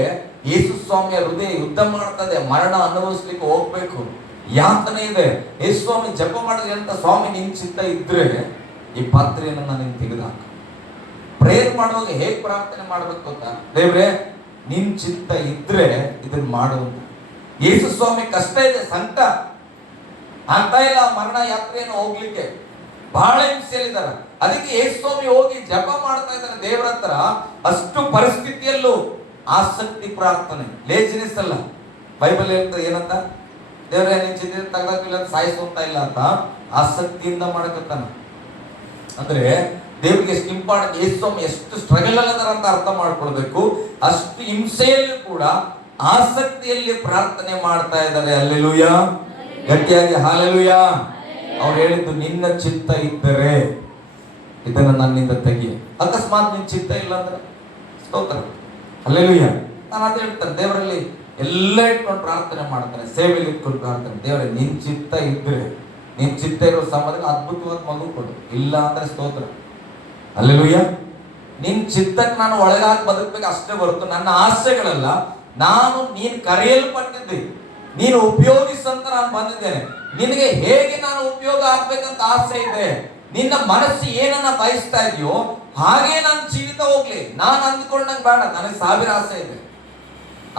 ಯೇಸು ಸ್ವಾಮಿಯ ಹೃದಯ ಯುದ್ಧ ಮಾಡ್ತದೆ, ಮರಣ ಅನುಭವಿಸ್ಲಿಕ್ಕೆ ಹೋಗ್ಬೇಕು, ಯಾತನೆ ಇದೆ. ಯೇಸು ಸ್ವಾಮಿ ಜಪ ಮಾಡಿದ್ರೆ ಅಂತ, ಸ್ವಾಮಿ ನಿನ್ ಚಿತ್ತ ಇದ್ರೆ ಈ ಪಾತ್ರೆಯನ್ನು ನಾನು ತೆಗೆದುಹಾಕ. ಪ್ರೇಯರ್ ಮಾಡುವಾಗ ಹೇಗೆ ಪ್ರಾರ್ಥನೆ ಮಾಡ್ಬೇಕು ಅಂತ, ದೇವ್ರೆ ನಿನ್ ಚಿತ್ತ ಇದ್ರೆ ಇದನ್ನ ಮಾಡುವಂತ. ಯೇಸು ಸ್ವಾಮಿ ಕಷ್ಟ ಇದೆ, ಸಂಕಟ ಆಗ್ತಾ ಇಲ್ಲ, ಮರಣ ಯಾತ್ರೆಯನ್ನು ಹೋಗ್ಲಿಕ್ಕೆ ಬಹಳ ಹಿಂಸೆಯಲ್ಲಿದ್ದಾರೆ. ಅದಕ್ಕೆ ಯೇಸು ಸ್ವಾಮಿ ಹೋಗಿ ಜಪ ಮಾಡ್ತಾ ಇದ್ದಾರೆ ದೇವರ ಹತ್ರ. ಅಷ್ಟು ಪರಿಸ್ಥಿತಿಯಲ್ಲೂ ಆಸಕ್ತಿ ಪ್ರಾರ್ಥನೆ, ಲೇಜಿನೆಸ್ ಅಲ್ಲ. ಬೈಬಲ್ ಹೇಳ್ತದೆ ಏನಂತ, ದೇವ್ರೆ ನಿನ್ ಚಿತ್ರ ತಗದಾಕಿಲ್ಲ ಸಾಯಿಸುವಂತ ಇಲ್ಲ ಅಂತ ಆಸಕ್ತಿಯಿಂದ ಮಾಡಕತ್ತಾನ. ಅಂದ್ರೆ ದೇವರಿಗೆ ಎಷ್ಟು ಇಂಪಾರ್ಟೆಂಟ್, ಯೇಸು ಸ್ವಾಮಿ ಎಷ್ಟು ಸ್ಟ್ರಗಲ್ ಅಲ್ಲದಾರ ಅಂತ ಅರ್ಥ ಮಾಡ್ಕೊಳ್ಬೇಕು. ಅಷ್ಟು ಹಿಂಸೆಯಲ್ಲಿ ಕೂಡ ಆಸಕ್ತಿಯಲ್ಲಿ ಪ್ರಾರ್ಥನೆ ಮಾಡ್ತಾ ಇದ್ದಾರೆ. ಹಲ್ಲೆಲೂಯಾ, ಗಟ್ಟಿಯಾಗಿ ಹಲ್ಲೆಲೂಯಾ. ಅವ್ರು ಹೇಳಿದ್ದು, ನಿನ್ನ ಚಿತ್ತ ಇದ್ದರೆ ಇದನ್ನ ನನ್ನಿಂದ ತೆಗಿ. ಅಕಸ್ಮಾತ್ ನಿನ್ ಚಿತ್ತ ಇಲ್ಲ ಅಂದ್ರೆ ಸ್ತೋತ್ರ, ಹಲ್ಲೆಲೂಯಾ. ನಾನು ಅದೇ ಹೇಳ್ತೇನೆ, ದೇವರಲ್ಲಿ ಎಲ್ಲ ಇಟ್ಕೊಂಡು ಪ್ರಾರ್ಥನೆ ಮಾಡ್ತಾನೆ, ಸೇವೆಯಲ್ಲಿ ಇಟ್ಕೊಂಡು ಪ್ರಾರ್ಥನೆ. ದೇವರೇ ನಿನ್ ಚಿತ್ತ ಇದ್ರೆ, ನಿನ್ ಚಿತ್ತ ಇರೋ ಸಂಬಂಧದಲ್ಲಿ ಅದ್ಭುತವಾದ ಮಗು ಕೊಡು, ಇಲ್ಲ ಅಂದ್ರೆ ಸ್ತೋತ್ರ, ಹಲ್ಲೆಲೂಯಾ. ನಿನ್ ಚಿತ್ತಕ್ಕೆ ನಾನು ಒಳಗಾಗಿ ಬದುಕಬೇಕು ಅಷ್ಟೇ ಹೊರತು ನನ್ನ ಆಸೆಗಳಲ್ಲ. ನಾನು ನೀನ್ ಕರೆಯಲ್ಪಟ್ಟಿದ್ದೆ, ನೀನು ಉಪಯೋಗಿಸಂತ ನಾನು ಬಂದಿದ್ದೇನೆ. ನಿನಗೆ ಹೇಗೆ ನಾನು ಉಪಯೋಗ ಆಗ್ಬೇಕಂತ ಆಸೆ ಇದೆ, ನಿನ್ನ ಮನಸ್ಸು ಏನನ್ನ ಬಯಸ್ತಾ ಇದೆಯೋ ಹಾಗೆ ನನ್ನ ಜೀವಿತ ಹೋಗ್ಲಿ. ನಾನು ಅಂದ್ಕೊಂಡಂಗೆ ಬೇಡ, ನನಗೆ 1000 ಆಸೆ ಇದೆ.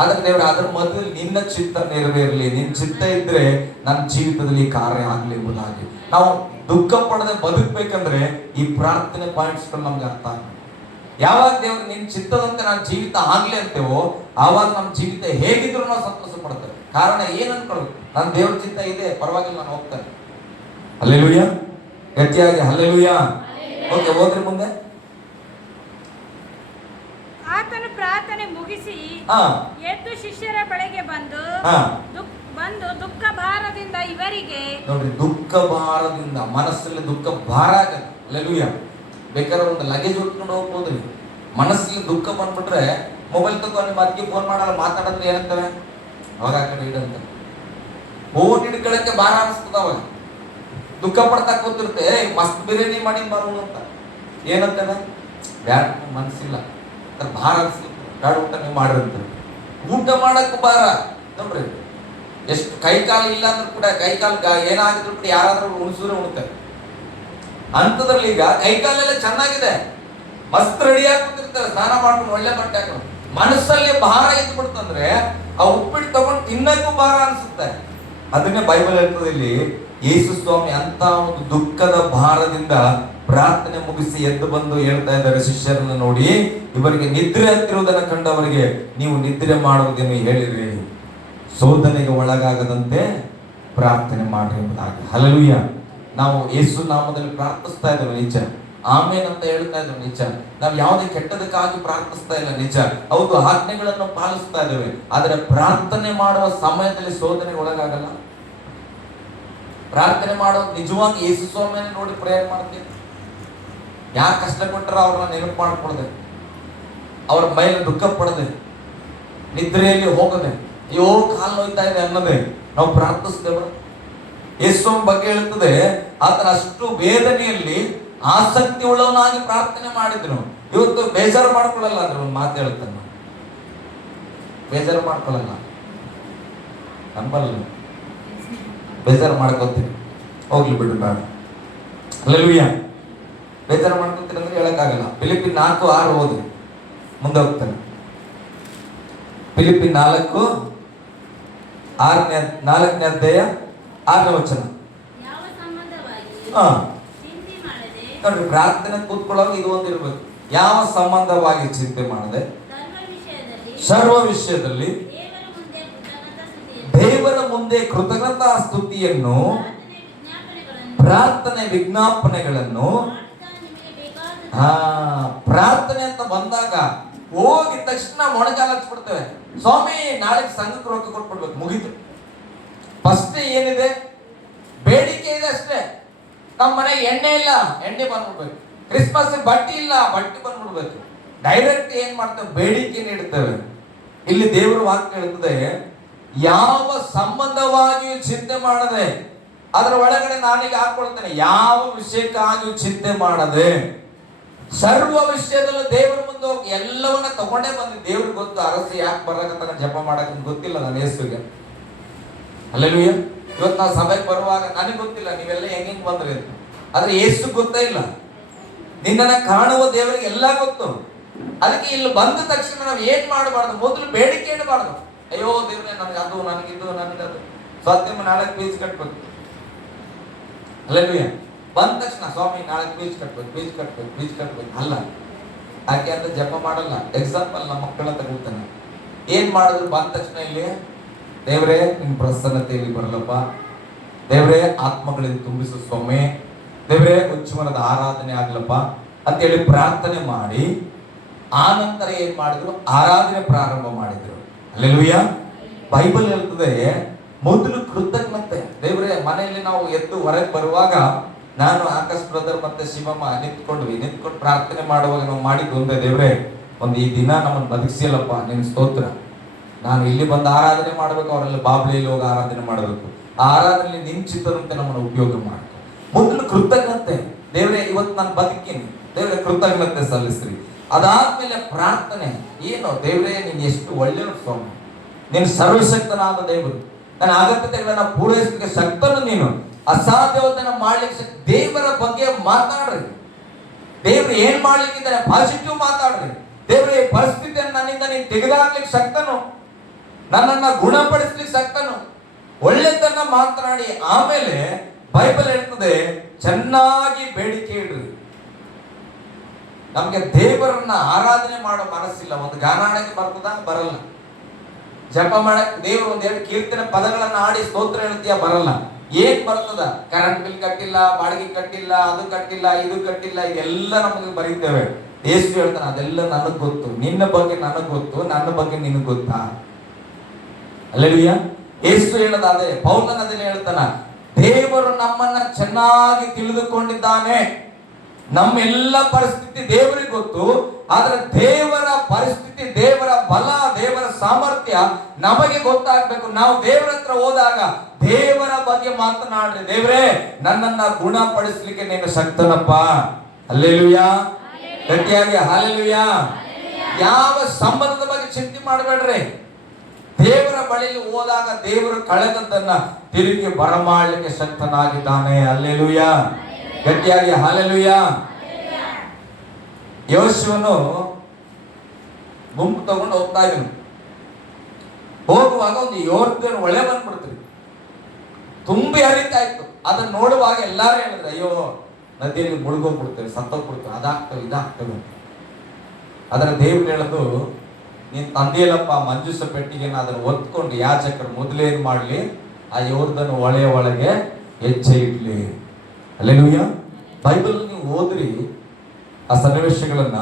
ಆದ್ರೆ ದೇವ್ರ ಅದ್ರ ಮೊದಲು ನಿನ್ನ ಚಿತ್ತ ನೆರವೇರಲಿ. ನಿನ್ನ ಚಿತ್ತ ಇದ್ರೆ ನನ್ನ ಜೀವಿತದಲ್ಲಿ ಕಾರ್ಯ ಆಗ್ಲಿ ಎಂಬುದಾಗಿ. ನಾವು ದುಃಖ ಪಡದೆ ಬದುಕಬೇಕಂದ್ರೆ ಈ ಪ್ರಾರ್ಥನೆ ಪಾಯಿಂಟ್ಸ್ ನಮ್ಗೆ ಅರ್ಥ ಆಗ್ತದೆ. ಯಾವಾಗ ದೇವ್ರು ನಿನ್ನ ಚಿತ್ತದಂತೆ ನನ್ನ ಜೀವಿತ ಆಗ್ಲಿ ಅಂತೇವೋ ಆವಾಗ ನಮ್ಮ ಜೀವಿತ ಹೇಗಿದ್ರು ನಾವು ಸಂತೋಷ ಪಡ್ತೇವೆ. ಕಾರಣ ಏನ್ ಅನ್ಕೊಳ್ಬೇಕು, ನನ್ನ ದೇವ್ರ ಚಿತ್ತ ಇದೆ, ಪರವಾಗಿಲ್ಲ, ನಾನು ಹೋಗ್ತೇನೆ. ಹಲ್ಲೆಲೂಯಾ, ಗಟ್ಟಿಯಾಗಿ ಹಲ್ಲೆಲೂಯಾ. ಓಕೆ, ಹೋದ್ರಿ ಮುಂದೆ. ಆತನು ಪ್ರಾರ್ಥನೆ ಮುಗಿಸಿ ಎದ್ದು ಶಿಷ್ಯರ ಬಳಿಗೆ ಬಂದು ದುಃಖ ಭಾರದಿಂದ ಇವರಿಗೆ, ನೋಡ್ರಿ, ದುಃಖ ಭಾರದಿಂದ ಮನಸ್ಸಲ್ಲಿ ದುಃಖ ಭಾರ ಆಗತ್ತೆ. ಹಲ್ಲೆಲೂಯಾ. ಬೇಕಾದ್ರೆ ಒಂದು ಲಗೇಜ್ ಹೊತ್ಕೊಂಡು ಹೋಗ್ಬೋದ್ರಿ. ಮನಸ್ಸಲ್ಲಿ ದುಃಖ ಬಂದ್ಬಿಟ್ರೆ ಮೊಬೈಲ್ ತಗೊಂಡು ಮದ್ಗೆ ಫೋನ್ ಮಾಡಲ್ಲ, ಮಾತಾಡಿದ್ರೆ ಏನಂತವೆ, ಅವಾಗ ಆ ಕಡೆ ಇಡಂತ ಫೋನ್ ಹಿಡ್ಕೊಳಕ್ಕೆ ಭಾರ ಅನಿಸ್ತದ. ಅವಾಗ ದುಃಖ ಪಡ್ತಾ ಕೂತಿರುತ್ತೆ, ಮಸ್ತ್ ಬಿರಿಯಾನಿ ಮಾಡಿ ಬರೋದು ಅಂತ ಏನಂತಾನೆ, ಬ್ಯಾಡ ಮನಸ್ಸಿಲ್ಲ, ಭಾರ ಅನಿಸ್ಲಿಕ್ಕೆ ಬ್ಯಾಡ, ಊಟ ನೀವು ಮಾಡಿರಂತ. ಊಟ ಮಾಡಕ್ಕೆ ಭಾರ. ನೋಡ್ರಿ, ಎಷ್ಟು ಕೈ ಕಾಲು ಇಲ್ಲ ಅಂದ್ರೂ ಕೂಡ, ಕೈ ಕಾಲು ಏನಾಗಿದ್ರು ಕೂಡ ಯಾರಾದ್ರೂ ಉಣಿಸಿದ್ರೆ ಉಣ್ತಾರೆ. ಅಂತದ್ರಲ್ಲಿ ಈಗ ಕೈ ಕಾಲೆಲ್ಲ ಚೆನ್ನಾಗಿದೆ, ಮಸ್ತ್ ರೆಡಿ ಆಗ್ಬಿಟ್ಟಿರ್ತಾರೆ, ಸ್ನಾನ ಮಾಡ್ಕೊಂಡು ಒಳ್ಳೆ ಬಟ್ಟೆ ಹಾಕೊಂಡು. ಮನಸ್ಸಲ್ಲಿ ಭಾರ ಇದ್ಬಿಡ್ತಂದ್ರೆ ಆ ಉಪ್ಪಿಟ್ಟು ತಗೊಂಡು ತಿನ್ನಕ್ಕೂ ಭಾರ ಅನ್ಸುತ್ತೆ. ಅದನ್ನೇ ಬೈಬಲ್ ಹೇಳ್ತದೆ ಇಲ್ಲಿ, ಯೇಸು ಸ್ವಾಮಿ ಅಂತ ಒಂದು ದುಃಖದ ಭಾರದಿಂದ ಪ್ರಾರ್ಥನೆ ಮುಗಿಸಿ ಎದ್ದು ಬಂದು ಹೇಳ್ತಾ ಇದ್ದಾರೆ ಶಿಷ್ಯರನ್ನ ನೋಡಿ, ಇವರಿಗೆ ನಿದ್ರೆ ಹತ್ತಿರುವುದನ್ನು ಕಂಡವರಿಗೆ ನೀವು ನಿದ್ರೆ ಮಾಡುವುದೇನು ಹೇಳಿರಿ, ಶೋಧನೆಗೆ ಒಳಗಾಗದಂತೆ ಪ್ರಾರ್ಥನೆ ಮಾಡ್ರಿ ಎಂಬುದಾಗಿ. ಹಲ್ಲೆಲೂಯಾ. ನಾವು ಯೇಸು ನಾಮದಲ್ಲಿ ಪ್ರಾರ್ಥಿಸ್ತಾ ಇದ್ದೇವೆ ನಿಜ, ಆಮೇನ್ ಅಂತ ಹೇಳ್ತಾ ಇದ್ದೇವೆ ನಿಜ. ನಾವು ಯಾವುದೇ ಕೆಟ್ಟದಕ್ಕಾಗಿ ಪ್ರಾರ್ಥಿಸ್ತಾ ಇಲ್ಲ ನಿಜ. ಹೌದು, ಆಜ್ಞೆಗಳನ್ನು ಪಾಲಿಸ್ತಾ ಇದ್ದೇವೆ. ಆದರೆ ಪ್ರಾರ್ಥನೆ ಮಾಡುವ ಸಮಯದಲ್ಲಿ ಶೋಧನೆಗೆ ಒಳಗಾಗಲ್ಲ. ಪ್ರಾರ್ಥನೆ ಮಾಡೋದು ನಿಜವಾಗಿ ಯೇಸು ಸ್ವಾಮಿಯನ್ನು ನೋಡಿ ಪ್ರೇಯರ್ ಮಾಡ್ತೀವಿ. ಯಾರು ಕಷ್ಟ ಕೊಟ್ಟರ ಅವ್ರನ್ನ ನೆನಪು ಮಾಡ್ಕೊಳ್ದೆ, ಅವ್ರ ಮೇಲೆ ದುಃಖ ಪಡದೆ, ನಿದ್ರೆಯಲ್ಲಿ ಹೋಗದೆ, ಅಯ್ಯೋ ಕಾಲು ನೋಯ್ತಾ ಇದೆ ಅನ್ನೋದೇ ನಾವು ಪ್ರಾರ್ಥಿಸ್ತೇವೆ. ಯೇಸು ಬಗ್ಗೆ ಹೇಳ್ತದೆ, ಆತನ ಅಷ್ಟು ವೇದನೆಯಲ್ಲಿ ಆಸಕ್ತಿ ಉಳ್ಳವನಾಗಿ ಪ್ರಾರ್ಥನೆ ಮಾಡಿದ್ರು. ಇವತ್ತು ಬೇಜಾರು ಮಾಡ್ಕೊಳ್ಳಲ್ಲ ಅಂದ್ರೆ ಒಂದು ಮಾತು ಹೇಳ್ತಾನೆ, ಬೇಜಾರು ಮಾಡ್ಕೊಳ್ಳಲ್ಲ, ನಂಬಲ್ಲ, ಬೇಜಾರು ಮಾಡ್ಕೊತೀವಿ, ಹೋಗ್ಲಿ ಬಿಡು ಬೇಡ. ಹಲ್ಲೆಲೂಯಾ. ಬೇಜಾರು ಮಾಡ್ಕೊತೀರಿ ಅಂದ್ರೆ ಹೇಳಕ್ಕಾಗಲ್ಲ. ಫಿಲಿಪ್ಪಿ 4:6 ಓದಿ, ಮುಂದೆ ಹೋಗ್ತಾನೆ. ಫಿಲಿಪ್ಪಿ 4:4 ಅಧ್ಯಾಯ 6ನೇ ವಚನ. ನೋಡಿ, ಪ್ರಾರ್ಥನೆ ಕೂತ್ಕೊಳ್ಳೋವಾಗ ಇದು ಒಂದಿರ್ಬೇಕು, ಯಾವ ಸಂಬಂಧವಾಗಿ ಚಿಂತೆ ಮಾಡದೆ ಸರ್ವ ವಿಷಯದಲ್ಲಿ ದೇವರ ಮುಂದೆ ಕೃತಜ್ಞತಾ ಸ್ತುತಿಯನ್ನು, ಪ್ರಾರ್ಥನೆ ವಿಜ್ಞಾಪನೆಗಳನ್ನು ಪ್ರಾರ್ಥನೆ ಅಂತ ಬಂದಾಗ ಹೋಗಿದ ತಕ್ಷಣ ಮೊಣಕಾಲ ಹಚ್ಬಿಡ್ತೇವೆ. ಸ್ವಾಮಿ ನಾಳೆಗೆ ಸಂಘಕ್ಕೆ ರೊಕ್ಕ ಕೊಟ್ಬಿಡ್ಬೇಕು, ಮುಗೀತು. ಫಸ್ಟ್ ಏನಿದೆ? ಬೇಡಿಕೆ ಇದೆ ಅಷ್ಟೇ. ನಮ್ಮ ಮನೆಗೆ ಎಣ್ಣೆ ಇಲ್ಲ, ಎಣ್ಣೆ ಬಂದ್ಬಿಡ್ಬೇಕು. ಕ್ರಿಸ್ಮಸ್ ಬಟ್ಟೆ ಇಲ್ಲ, ಬಟ್ಟೆ ಬಂದ್ಬಿಡ್ಬೇಕು. ಡೈರೆಕ್ಟ್ ಏನ್ ಮಾಡ್ತೇವೆ? ಬೇಡಿಕೆ ನೀಡ್ತೇವೆ. ಇಲ್ಲಿ ದೇವರ ವಾಕ್ಯ ಹೇಳ್ತದೆ, ಯಾವ ಸಂಬಂಧವಾಗಿಯೂ ಚಿಂತೆ ಮಾಡದೆ, ಅದರ ಒಳಗಡೆ ನಾನೀಗ ಹಾಕೊಳ್ತೇನೆ, ಯಾವ ವಿಷಯಕ್ಕಾಗಿಯೂ ಚಿಂತೆ ಮಾಡದೆ ಸರ್ವ ವಿಷಯದಲ್ಲೂ ದೇವರ ಮುಂದೆ ಹೋಗಿ ಎಲ್ಲವನ್ನ ತಗೊಂಡೇ ಬಂದು, ದೇವ್ರಿಗೆ ಗೊತ್ತು ಅರಸಿ ಯಾಕೆ ಬರಕತ್ತಾನ ಜಪ ಮಾಡಕ್ ಗೊತ್ತಿಲ್ಲ ನನ್ನ ಯೇಸುವಿಗೆ. ಹಲ್ಲೆಲೂಯಾ. ಇವತ್ತು ನಾವು ಸಭೆಗೆ ಬರುವಾಗ ನನಗೆ ಗೊತ್ತಿಲ್ಲ ನೀವೆಲ್ಲ ಹೆಂಗ್ ಬಂದ್ರಿ ಅಂತ, ಆದ್ರೆ ಯೇಸು ಗೊತ್ತೇ ಇಲ್ಲ. ನಿನ್ನನ್ನ ಕಾಣುವ ದೇವರಿಗೆ ಎಲ್ಲ ಗೊತ್ತು. ಅದಕ್ಕೆ ಇಲ್ಲಿ ಬಂದ ತಕ್ಷಣ ನಾವು ಏನ್ ಮಾಡಬಾರ್ದು? ಮೊದಲು ಬೇಡಿಕೆ ಇಡಬಾರ್ದು. ಅಯ್ಯೋ ದೇವ್ರೆ, ನನಗೆ ಅದು, ನನಗಿದ್ದು, ನನಗದು, ಸತ್ಯಮ್ಮ ನಾಳೆ ಫೀಸ್ ಕಟ್ಬೇಕು. ಹಲ್ಲೆಲೂಯಾ. ಬಂದ ತಕ್ಷಣ ಸ್ವಾಮಿ ನಾಳೆ ಫೀಸ್ ಕಟ್ಬೇಕು ಅಲ್ಲ. ಯಾಕೆ ಅಂತ ಜಪ ಮಾಡಲ್ಲ. ಎಕ್ಸಾಂಪಲ್ ನಮ್ಮ ಮಕ್ಕಳ ತಗೊಳ್ತಾನೆ, ಏನ್ ಮಾಡಿದ್ರು ಬಂದ ತಕ್ಷಣ ಇಲ್ಲಿ ದೇವ್ರೇ ನಿನ್ ಪ್ರಸನ್ನತೆಯಲ್ಲಿ ಬರಲಪ್ಪ, ದೇವ್ರೇ ಆತ್ಮಗಳಲ್ಲಿ ತುಂಬಿಸು ಸ್ವಾಮಿ, ದೇವ್ರೇ ಉಚ್ಚಮನದ ಆರಾಧನೆ ಆಗ್ಲಪ್ಪ ಅಂತೇಳಿ ಪ್ರಾರ್ಥನೆ ಮಾಡಿ ಆ ನಂತರ ಏನ್ ಮಾಡಿದ್ರು? ಆರಾಧನೆ ಪ್ರಾರಂಭ ಮಾಡಿದ್ರು. ಹಲ್ಲೆಲೂಯಾ. ಬೈಬಲ್ ಹೇಳ್ತದೆ, ಮೊದಲು ಕೃತಜ್ಞತೆ. ದೇವ್ರೇ, ಮನೆಯಲ್ಲಿ ನಾವು ಎದ್ದು ಹೊರಗೆ ಬರುವಾಗ ನಾನು ಆಕಾಶ್ ಬ್ರದರ್ ಮತ್ತೆ ಶಿವಮ್ಮ ನಿಂತ್ಕೊಂಡು ಪ್ರಾರ್ಥನೆ ಮಾಡುವಾಗ ನಾವು ಮಾಡಿದ್ದು ಒಂದೇ, ದೇವ್ರೇ ಒಂದು ಈ ದಿನ ನಮ್ಮನ್ನು ಬದುಕಿಸಿಲ್ಲಪ್ಪ, ನಿನ್ ಸ್ತೋತ್ರ. ನಾನು ಇಲ್ಲಿ ಬಂದು ಆರಾಧನೆ ಮಾಡಬೇಕು, ಅವರೆಲ್ಲ ಬಾಬ್ಲಿಯಲ್ಲಿ ಹೋಗಿ ಆರಾಧನೆ ಮಾಡಬೇಕು. ಆ ಆರಾಧನೆ ನಿನ್ ಚಿತ್ತದಂತೆ ನಮ್ಮನ್ನು ಉಪಯೋಗ ಮಾಡಬೇಕು. ಮೊದಲು ಕೃತಜ್ಞತೆ. ದೇವ್ರೆ ಇವತ್ತು ನಾನು ಬದುಕೀನಿ, ದೇವ್ರೆ ಕೃತಜ್ಞತೆ ಸಲ್ಲಿಸ್ರಿ. ಅದಾದ್ಮೇಲೆ ಪ್ರಾರ್ಥನೆ. ಏನು? ದೇವ್ರೇ ನೀನ್ ಎಷ್ಟು ಒಳ್ಳೆಯ ಸ್ವಾಮಿ, ನೀನು ಸರ್ವಶಕ್ತನಾದ ದೇವರು, ನನ್ನ ಅಗತ್ಯತೆಗಳನ್ನ ಪೂರೈಸಲಿಕ್ಕೆ ಶಕ್ತನು ನೀನು, ಅಸಾಧ್ಯವತನ ಮಾಡ್ಲಿಕ್ಕೆ ದೇವರ ಬಗ್ಗೆ ಮಾತಾಡ್ರಿ. ದೇವ್ರು ಏನ್ ಮಾಡ್ಲಿಕ್ಕಿದ್ದಾರೆ ಪಾಸಿಟಿವ್ ಮಾತಾಡ್ರಿ. ದೇವ್ರ ಈ ಪರಿಸ್ಥಿತಿಯನ್ನು ನನ್ನಿಂದ ನೀನು ತೆಗೆದಾಕ್ಲಿಕ್ಕೆ ಶಕ್ತನು, ನನ್ನನ್ನ ಗುಣಪಡಿಸ್ಲಿಕ್ಕೆ ಶಕ್ತನು, ಒಳ್ಳೆದನ್ನ ಮಾತನಾಡಿ. ಆಮೇಲೆ ಬೈಬಲ್ ಹೇಳ್ತದೆ, ಚೆನ್ನಾಗಿ ಬೇಡಿಕೆ ಇಡ್ರಿ. ನಮ್ಗೆ ದೇವರನ್ನ ಆರಾಧನೆ ಮಾಡೋ ಮನಸ್ಸಿಲ್ಲ. ಒಂದು ಗಾನ ಹಾಡಕ್ಕೆ ಬರ್ತದ? ಬರಲ್ಲ. ಜಪ ಮಾಡಕ್ ದೇವರು ಒಂದೆರಡು ಕೀರ್ತನೆ ಪದಗಳನ್ನ ಆಡಿ ಸ್ತೋತ್ರ ಹೇಳ್ತೀಯ? ಬರಲ್ಲ. ಏನ್ ಬರ್ತದ? ಕರೆಂಟ್ ಬಿಲ್ ಕಟ್ಟಿಲ್ಲ, ಬಾಡಿಗೆ ಕಟ್ಟಿಲ್ಲ, ಅದು ಕಟ್ಟಿಲ್ಲ, ಇದು ಕಟ್ಟಿಲ್ಲ, ಇದೆಲ್ಲ ನಮಗೆ ಬರೀತೇವೆ. ಯೇಸು ಹೇಳ್ತಾನೆ, ಅದೆಲ್ಲ ನನಗ್ ಗೊತ್ತು, ನಿನ್ನ ಬಗ್ಗೆ ನನಗ್ ಗೊತ್ತು, ನನ್ನ ಬಗ್ಗೆ ನಿನಗ್ ಗೊತ್ತಾ? ಹಲ್ಲೆಲೂಯಾ. ಯೇಸು ಹೇಳದ ಅದೇ, ಪೌಲನ ಅದನ್ನ ಹೇಳ್ತಾನ, ದೇವರು ನಮ್ಮನ್ನ ಚೆನ್ನಾಗಿ ತಿಳಿದುಕೊಂಡಿದ್ದಾನೆ. ನಮ್ಮೆಲ್ಲ ಪರಿಸ್ಥಿತಿ ದೇವರಿಗೆ ಗೊತ್ತು, ಆದ್ರೆ ದೇವರ ಪರಿಸ್ಥಿತಿ, ದೇವರ ಬಲ, ದೇವರ ಸಾಮರ್ಥ್ಯ ನಮಗೆ ಗೊತ್ತಾಗ್ಬೇಕು. ನಾವು ದೇವರ ಹತ್ರ ಹೋದಾಗ ದೇವರ ಬಗ್ಗೆ ಮಾತನಾಡ್ರಿ. ದೇವರೇ, ನನ್ನನ್ನ ಗುಣಪಡಿಸ್ಲಿಕ್ಕೆ ನೀನು ಶಕ್ತನಪ್ಪ. ಹಲ್ಲೆಲೂಯಾ. ಗಟ್ಟಿಯಾಗಿ ಹಲ್ಲೆಲೂಯಾ. ಯಾವ ಸಂಬಂಧದ ಬಗ್ಗೆ ಚಿಂತೆ ಮಾಡಬೇಡ್ರಿ. ದೇವರ ಬಳಿಗೆ ಹೋದಾಗ ದೇವರು ಕಳೆದದ್ದನ್ನ ತಿರುಗಿ ಬರಮಾಡಲಿಕ್ಕೆ ಶಕ್ತನಾಗಿದ್ದಾನೆ. ಹಲ್ಲೆಲೂಯಾ. ಗಟ್ಟಿಯಾಗಿ ಹಲ್ಲೆಲೂಯಾ. ಯೋಶುವನು ಗುಂಪು ತಗೊಂಡು ಹೋಗ್ತಾ ಇದ್ದನು. ಹೋಗುವಾಗ ಒಂದು ಯೋರ್ದನ್ ಹೊಳೆ ಬಂದ್ಬಿಡ್ತೀವಿ, ತುಂಬಿ ಹರಿತಾ ಇತ್ತು. ಅದನ್ನ ನೋಡುವಾಗ ಎಲ್ಲಾರು ಹೇಳಿದ್ರು, ಅಯ್ಯೋ ನದಿಯಲ್ಲಿ ಮುಳುಗೋಗ್ಬಿಡ್ತೇವೆ, ಸತ್ತೋಗ್ಬಿಡ್ತೇವೆ, ಅದಾಗ್ತವೆ ಇದಾಗ್ತವೆ. ಅದರ ದೇವ್ರು ಹೇಳೋದು, ನೀನ್ ತಂದೆಯಲ್ಲಪ್ಪ ಮಂಜೂಷ ಪೆಟ್ಟಿಗೆ ಅದನ್ನು ಒತ್ಕೊಂಡು ಯಾಚಕರು ಮೊದಲೇನ್ ಮಾಡ್ಲಿ, ಆ ಯೋರ್ದನ್ ಹೊಳೆಯ ಒಳಗೆ ಹೆಜ್ಜೆ ಇಡ್ಲಿ. ಹಲ್ಲೆಲೂಯಾ. ಬೈಬಲ್ ನೀವು ಓದ್ರಿ ಆ ಸನ್ನಿವೇಶಗಳನ್ನ.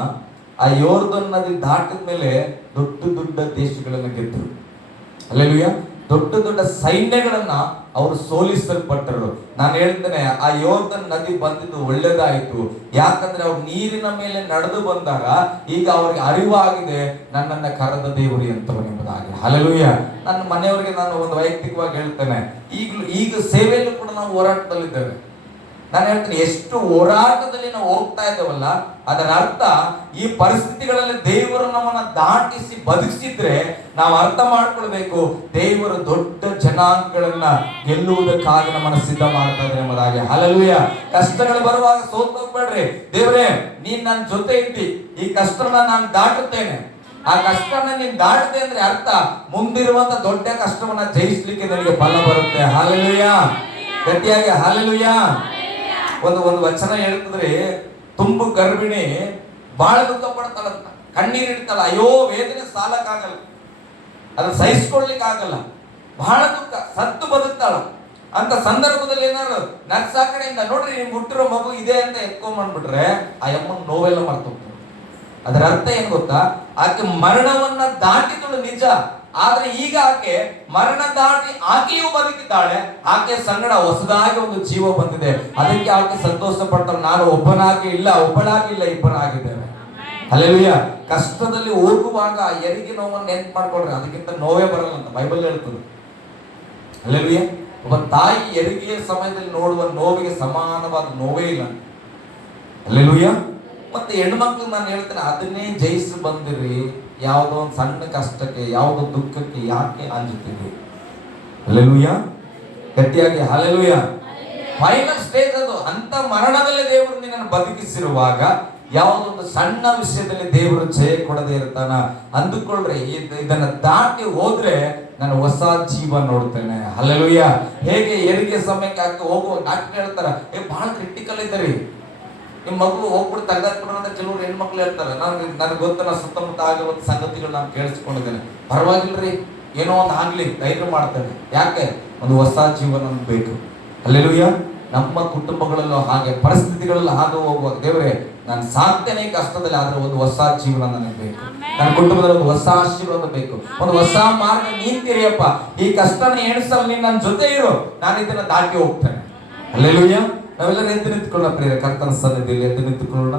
ಆ ಯೋರ್ದನ್ ನದಿ ದಾಟಿದ ಮೇಲೆ ದೊಡ್ಡ ದೊಡ್ಡ ದೇಶಗಳನ್ನ ಗೆದ್ದರು. ಹಲ್ಲೆಲೂಯಾ. ದೊಡ್ಡ ದೊಡ್ಡ ಸೈನ್ಯಗಳನ್ನ ಅವರು ಸೋಲಿಸಲ್ಪಟ್ಟರು. ನಾನು ಹೇಳ್ತೇನೆ, ಆ ಯೋರ್ದನ್ ನದಿ ಬಂದಿದ್ದು ಒಳ್ಳೇದಾಯಿತು. ಯಾಕಂದ್ರೆ ಅವ್ರು ನೀರಿನ ಮೇಲೆ ನಡೆದು ಬಂದಾಗ ಈಗ ಅವ್ರಿಗೆ ಅರಿವಾಗಿದೆ, ನನ್ನನ್ನ ಕರೆದ ದೇವರು ಎಂತವನು ಎಂಬುದಾಗಿ. ಹಲ್ಲೆಲೂಯಾ. ನನ್ನ ಮನೆಯವರಿಗೆ ನಾನು ಒಂದು ವೈಯಕ್ತಿಕವಾಗಿ ಹೇಳ್ತೇನೆ, ಈಗ ಸೇವೆಯಲ್ಲೂ ಕೂಡ ನಾವು ಹೋರಾಟದಲ್ಲಿದ್ದೇವೆ. ನಾನು ಹೇಳ್ತೀನಿ, ಎಷ್ಟು ಹೋರಾಟದಲ್ಲಿ ನಾವು ಹೋಗ್ತಾ ಇದ್ದೇವಲ್ಲ, ಅದರ ಅರ್ಥ ಈ ಪರಿಸ್ಥಿತಿಗಳಲ್ಲಿ ದೇವರು ನಮ್ಮನ್ನ ದಾಟಿಸಿ ಬದುಕಿಸಿದ್ರೆ ನಾವು ಅರ್ಥ ಮಾಡ್ಕೊಳ್ಬೇಕು, ದೇವರು ದೊಡ್ಡ ಜನಾಂಗಗಳನ್ನ ಗೆಲ್ಲುವುದಕ್ಕಾಗಿ ನಮ್ಮನ್ನ ಸಿದ್ಧ ಮಾಡ್ತಾ ಇದ್ದಾರೆ ಎಂಬುದಾಗಿ. ಹಲ್ಲೆಲೂಯಾ. ಕಷ್ಟಗಳು ಬರುವಾಗ ಸೋತು ಹೋಗ್ಬೇಡ್ರಿ. ದೇವ್ರೇ, ನೀನ್ ನನ್ನ ಜೊತೆ ಇದ್ದಿ, ಈ ಕಷ್ಟನ ನಾನು ದಾಟುತ್ತೇನೆ. ಆ ಕಷ್ಟನ ನೀನ್ ದಾಟದೆ ಅಂದ್ರೆ ಅರ್ಥ ಮುಂದಿರುವಂತ ದೊಡ್ಡ ಕಷ್ಟವನ್ನ ಜಯಿಸ್ಲಿಕ್ಕೆ ನನಗೆ ಬಲ ಬರುತ್ತೆ. ಹಲ್ಲೆಲೂಯಾ. ಗಟ್ಟಿಯಾಗಿ ಹಲ್ಲೆಲೂಯಾ. ಒಂದು ವಚನ ಹೇಳ್ತದ್ರಿ, ತುಂಬು ಗರ್ಭಿಣಿ ಬಹಳ ದುಃಖ ಪಡ್ತಾಳಂತ, ಕಣ್ಣೀರ್ ಇಡ್ತಾಳ. ಅಯ್ಯೋ ವೇದನೆ ಸಾಲಕ್ಕಾಗಲ್ಲ, ಅದನ್ನ ಸಹಿಸ್ಕೊಳ್ಲಿಕ್ಕೆ ಆಗಲ್ಲ. ಬಹಳ ದುಃಖ, ಸತ್ತು ಬದುಕ್ತಾಳ ಅಂತ ಸಂದರ್ಭದಲ್ಲಿ ಏನಾದ್ರು ನರ್ಸ್ ಆ ಕಡೆಯಿಂದ ನೋಡ್ರಿ ನಿಮ್ ಹುಟ್ಟಿರೋ ಮಗು ಇದೆ ಅಂತ ಎತ್ಕೊಂಡ್ಬಂದ್ಬಿಟ್ರೆ ಆ ಅಮ್ಮನ ನೋವೆಲ್ಲ ಮರ್ತೋಗ್ತಾರೆ. ಅದರ ಅರ್ಥ ಏನ್ ಗೊತ್ತಾ, ಆಕೆ ಮರಣವನ್ನ ದಾಟಿದಳು ನಿಜ, ಆದ್ರೆ ಈಗ ಆಕೆ ಮರಣ ದಾಟಿ ಆಕೆಯೂ ಬದುಕಿದ್ದಾಳೆ. ಆಕೆ ಸಂಗಡ ಹೊಸದಾಗಿ ಒಂದು ಜೀವ ಬಂದಿದೆ. ಅದಕ್ಕೆ ಆಕೆ ಸಂತೋಷ ಪಡ್ತಾಳೆ, ನಾನು ಒಬ್ಬನಾಗಿ ಇಲ್ಲ, ಇಬ್ಬನಾಗಿದ್ದೇವೆ. ಹಲ್ಲೆಲೂಯ. ಕಷ್ಟದಲ್ಲಿ ಹೋಗುವಾಗ ಹೆರಿಗೆ ನೋವನ್ನು ನೆನ್ಪು ಮಾಡ್ಕೊಳ್ರಿ, ಅದಕ್ಕಿಂತ ನೋವೇ ಬರಲ್ಲ ಅಂತ ಬೈಬಲ್ ಹೇಳ್ತದೆ. ಹಲ್ಲೆಲೂಯ. ಒಬ್ಬ ತಾಯಿ ಹೆರಿಗೆಯ ಸಮಯದಲ್ಲಿ ನೋಡುವ ನೋವಿಗೆ ಸಮಾನವಾದ ನೋವೇ ಇಲ್ಲ. ಹಲ್ಲೆಲೂಯ. ಮತ್ತೆ ಹೆಣ್ಮಕ್ಳು ನಾನು ಹೇಳ್ತೇನೆ, ಅದನ್ನೇ ಜಯಿಸಿ ಬಂದಿರಿ. ಯಾವುದೋ ಒಂದು ಸಣ್ಣ ಕಷ್ಟಕ್ಕೆ, ಯಾವುದೋ ದುಃಖಕ್ಕೆ ಯಾಕೆ ಅಂಜುತ್ತೀರಿ? ಹಲ್ಲೆಲೂಯ. ಗಟ್ಟಿಯಾಗಿ ಹಲ್ಲೆಲೂಯ. ಫೈನಲ್ ಸ್ಟೇಜ್ ಅದು. ಅಂತ ಮರಣದಲ್ಲಿ ದೇವರು ನಿನ್ನನ್ನು ಬದುಕಿಸಿರುವಾಗ ಯಾವುದೊಂದು ಸಣ್ಣ ವಿಷಯದಲ್ಲಿ ದೇವರು ಜಯ ಕೊಡದೇ ಇರ್ತಾನ. ಅಂದುಕೊಳ್ರಿ, ಇದನ್ನ ದಾಟಿ ಹೋದ್ರೆ ನಾನು ಹೊಸ ಜೀವ ನೋಡ್ತೇನೆ. ಹಲ್ಲೆಲೂಯ. ಹೇಗೆ ಹೆರಿಗೆ ಸಮಯಕ್ಕೆ ಆಕೆ ಹೋಗುವ ಡಾಕ್ಟರ್ ಹೇಳ್ತಾರ, ಬಹಳ ಕ್ರಿಟಿಕಲ್ ಇದ್ದರಿ, ನಿಮ್ ಮಗು ಹೋಗ್ಬಿಟ್ಟು ತೆಗೆದಾಕ್ಬಿಡ್ರ ಅಂತ ಕೆಲವರು ಹೆಣ್ಮಕ್ಳು ಹೇಳ್ತಾರೆ. ನನಗೆ ಗೊತ್ತ, ನಾ ಸುತ್ತಮುತ್ತ ಆಗಿರೋ ಸಂಗತಿಗಳು ನಾನು ಕೇಳಿಸ್ಕೊಂಡಿದ್ದೇನೆ. ಪರವಾಗಿಲ್ರಿ, ಏನೋ ಒಂದು ಆಗ್ಲಿ, ಧೈರ್ಯ ಮಾಡ್ತೇನೆ. ಯಾಕೆ? ಒಂದು ಹೊಸ ಜೀವನ ನಮ್ಗೆ ಬೇಕು. ಹಲ್ಲೆಲೂಯ. ನಮ್ಮ ಕುಟುಂಬಗಳಲ್ಲೂ ಹಾಗೆ, ಪರಿಸ್ಥಿತಿಗಳಲ್ಲೂ ಹಾಗೆ ಹೋಗುವಾಗ ದೇವರೇ ನಾನು ಸಾಕ್ತೇನೆ ಕಷ್ಟದಲ್ಲಿ, ಆದ್ರೆ ಒಂದು ಹೊಸ ಜೀವನ ನನಗೆ ಬೇಕು. ನನ್ನ ಕುಟುಂಬದಲ್ಲಿ ಒಂದು ಹೊಸ ಆಶೀರ್ವಾದ ಬೇಕು, ಒಂದು ಹೊಸ ಮಾರ್ಗ ನೀನ್ ತಿರಿಯಪ್ಪ. ಈ ಕಷ್ಟನ ಎಣಿಸಲು ನೀನ್ ನನ್ನ ಜೊತೆ ಇರು, ನಾನು ಇದನ್ನ ದಾಟಿ ಹೋಗ್ತೇನೆ. ಹಲ್ಲೆಲೂಯ. ನಾವೆಲ್ಲ ಎದ್ದು ನಿಂತ್ಕೊಳ್ಳೋಣ ಪ್ರಿಯರೇ, ಕರ್ತನ ಸನ್ನಿಧಿಯಲ್ಲಿ ಎದ್ದು ನಿಂತುಕೊಳ್ಳೋಣ.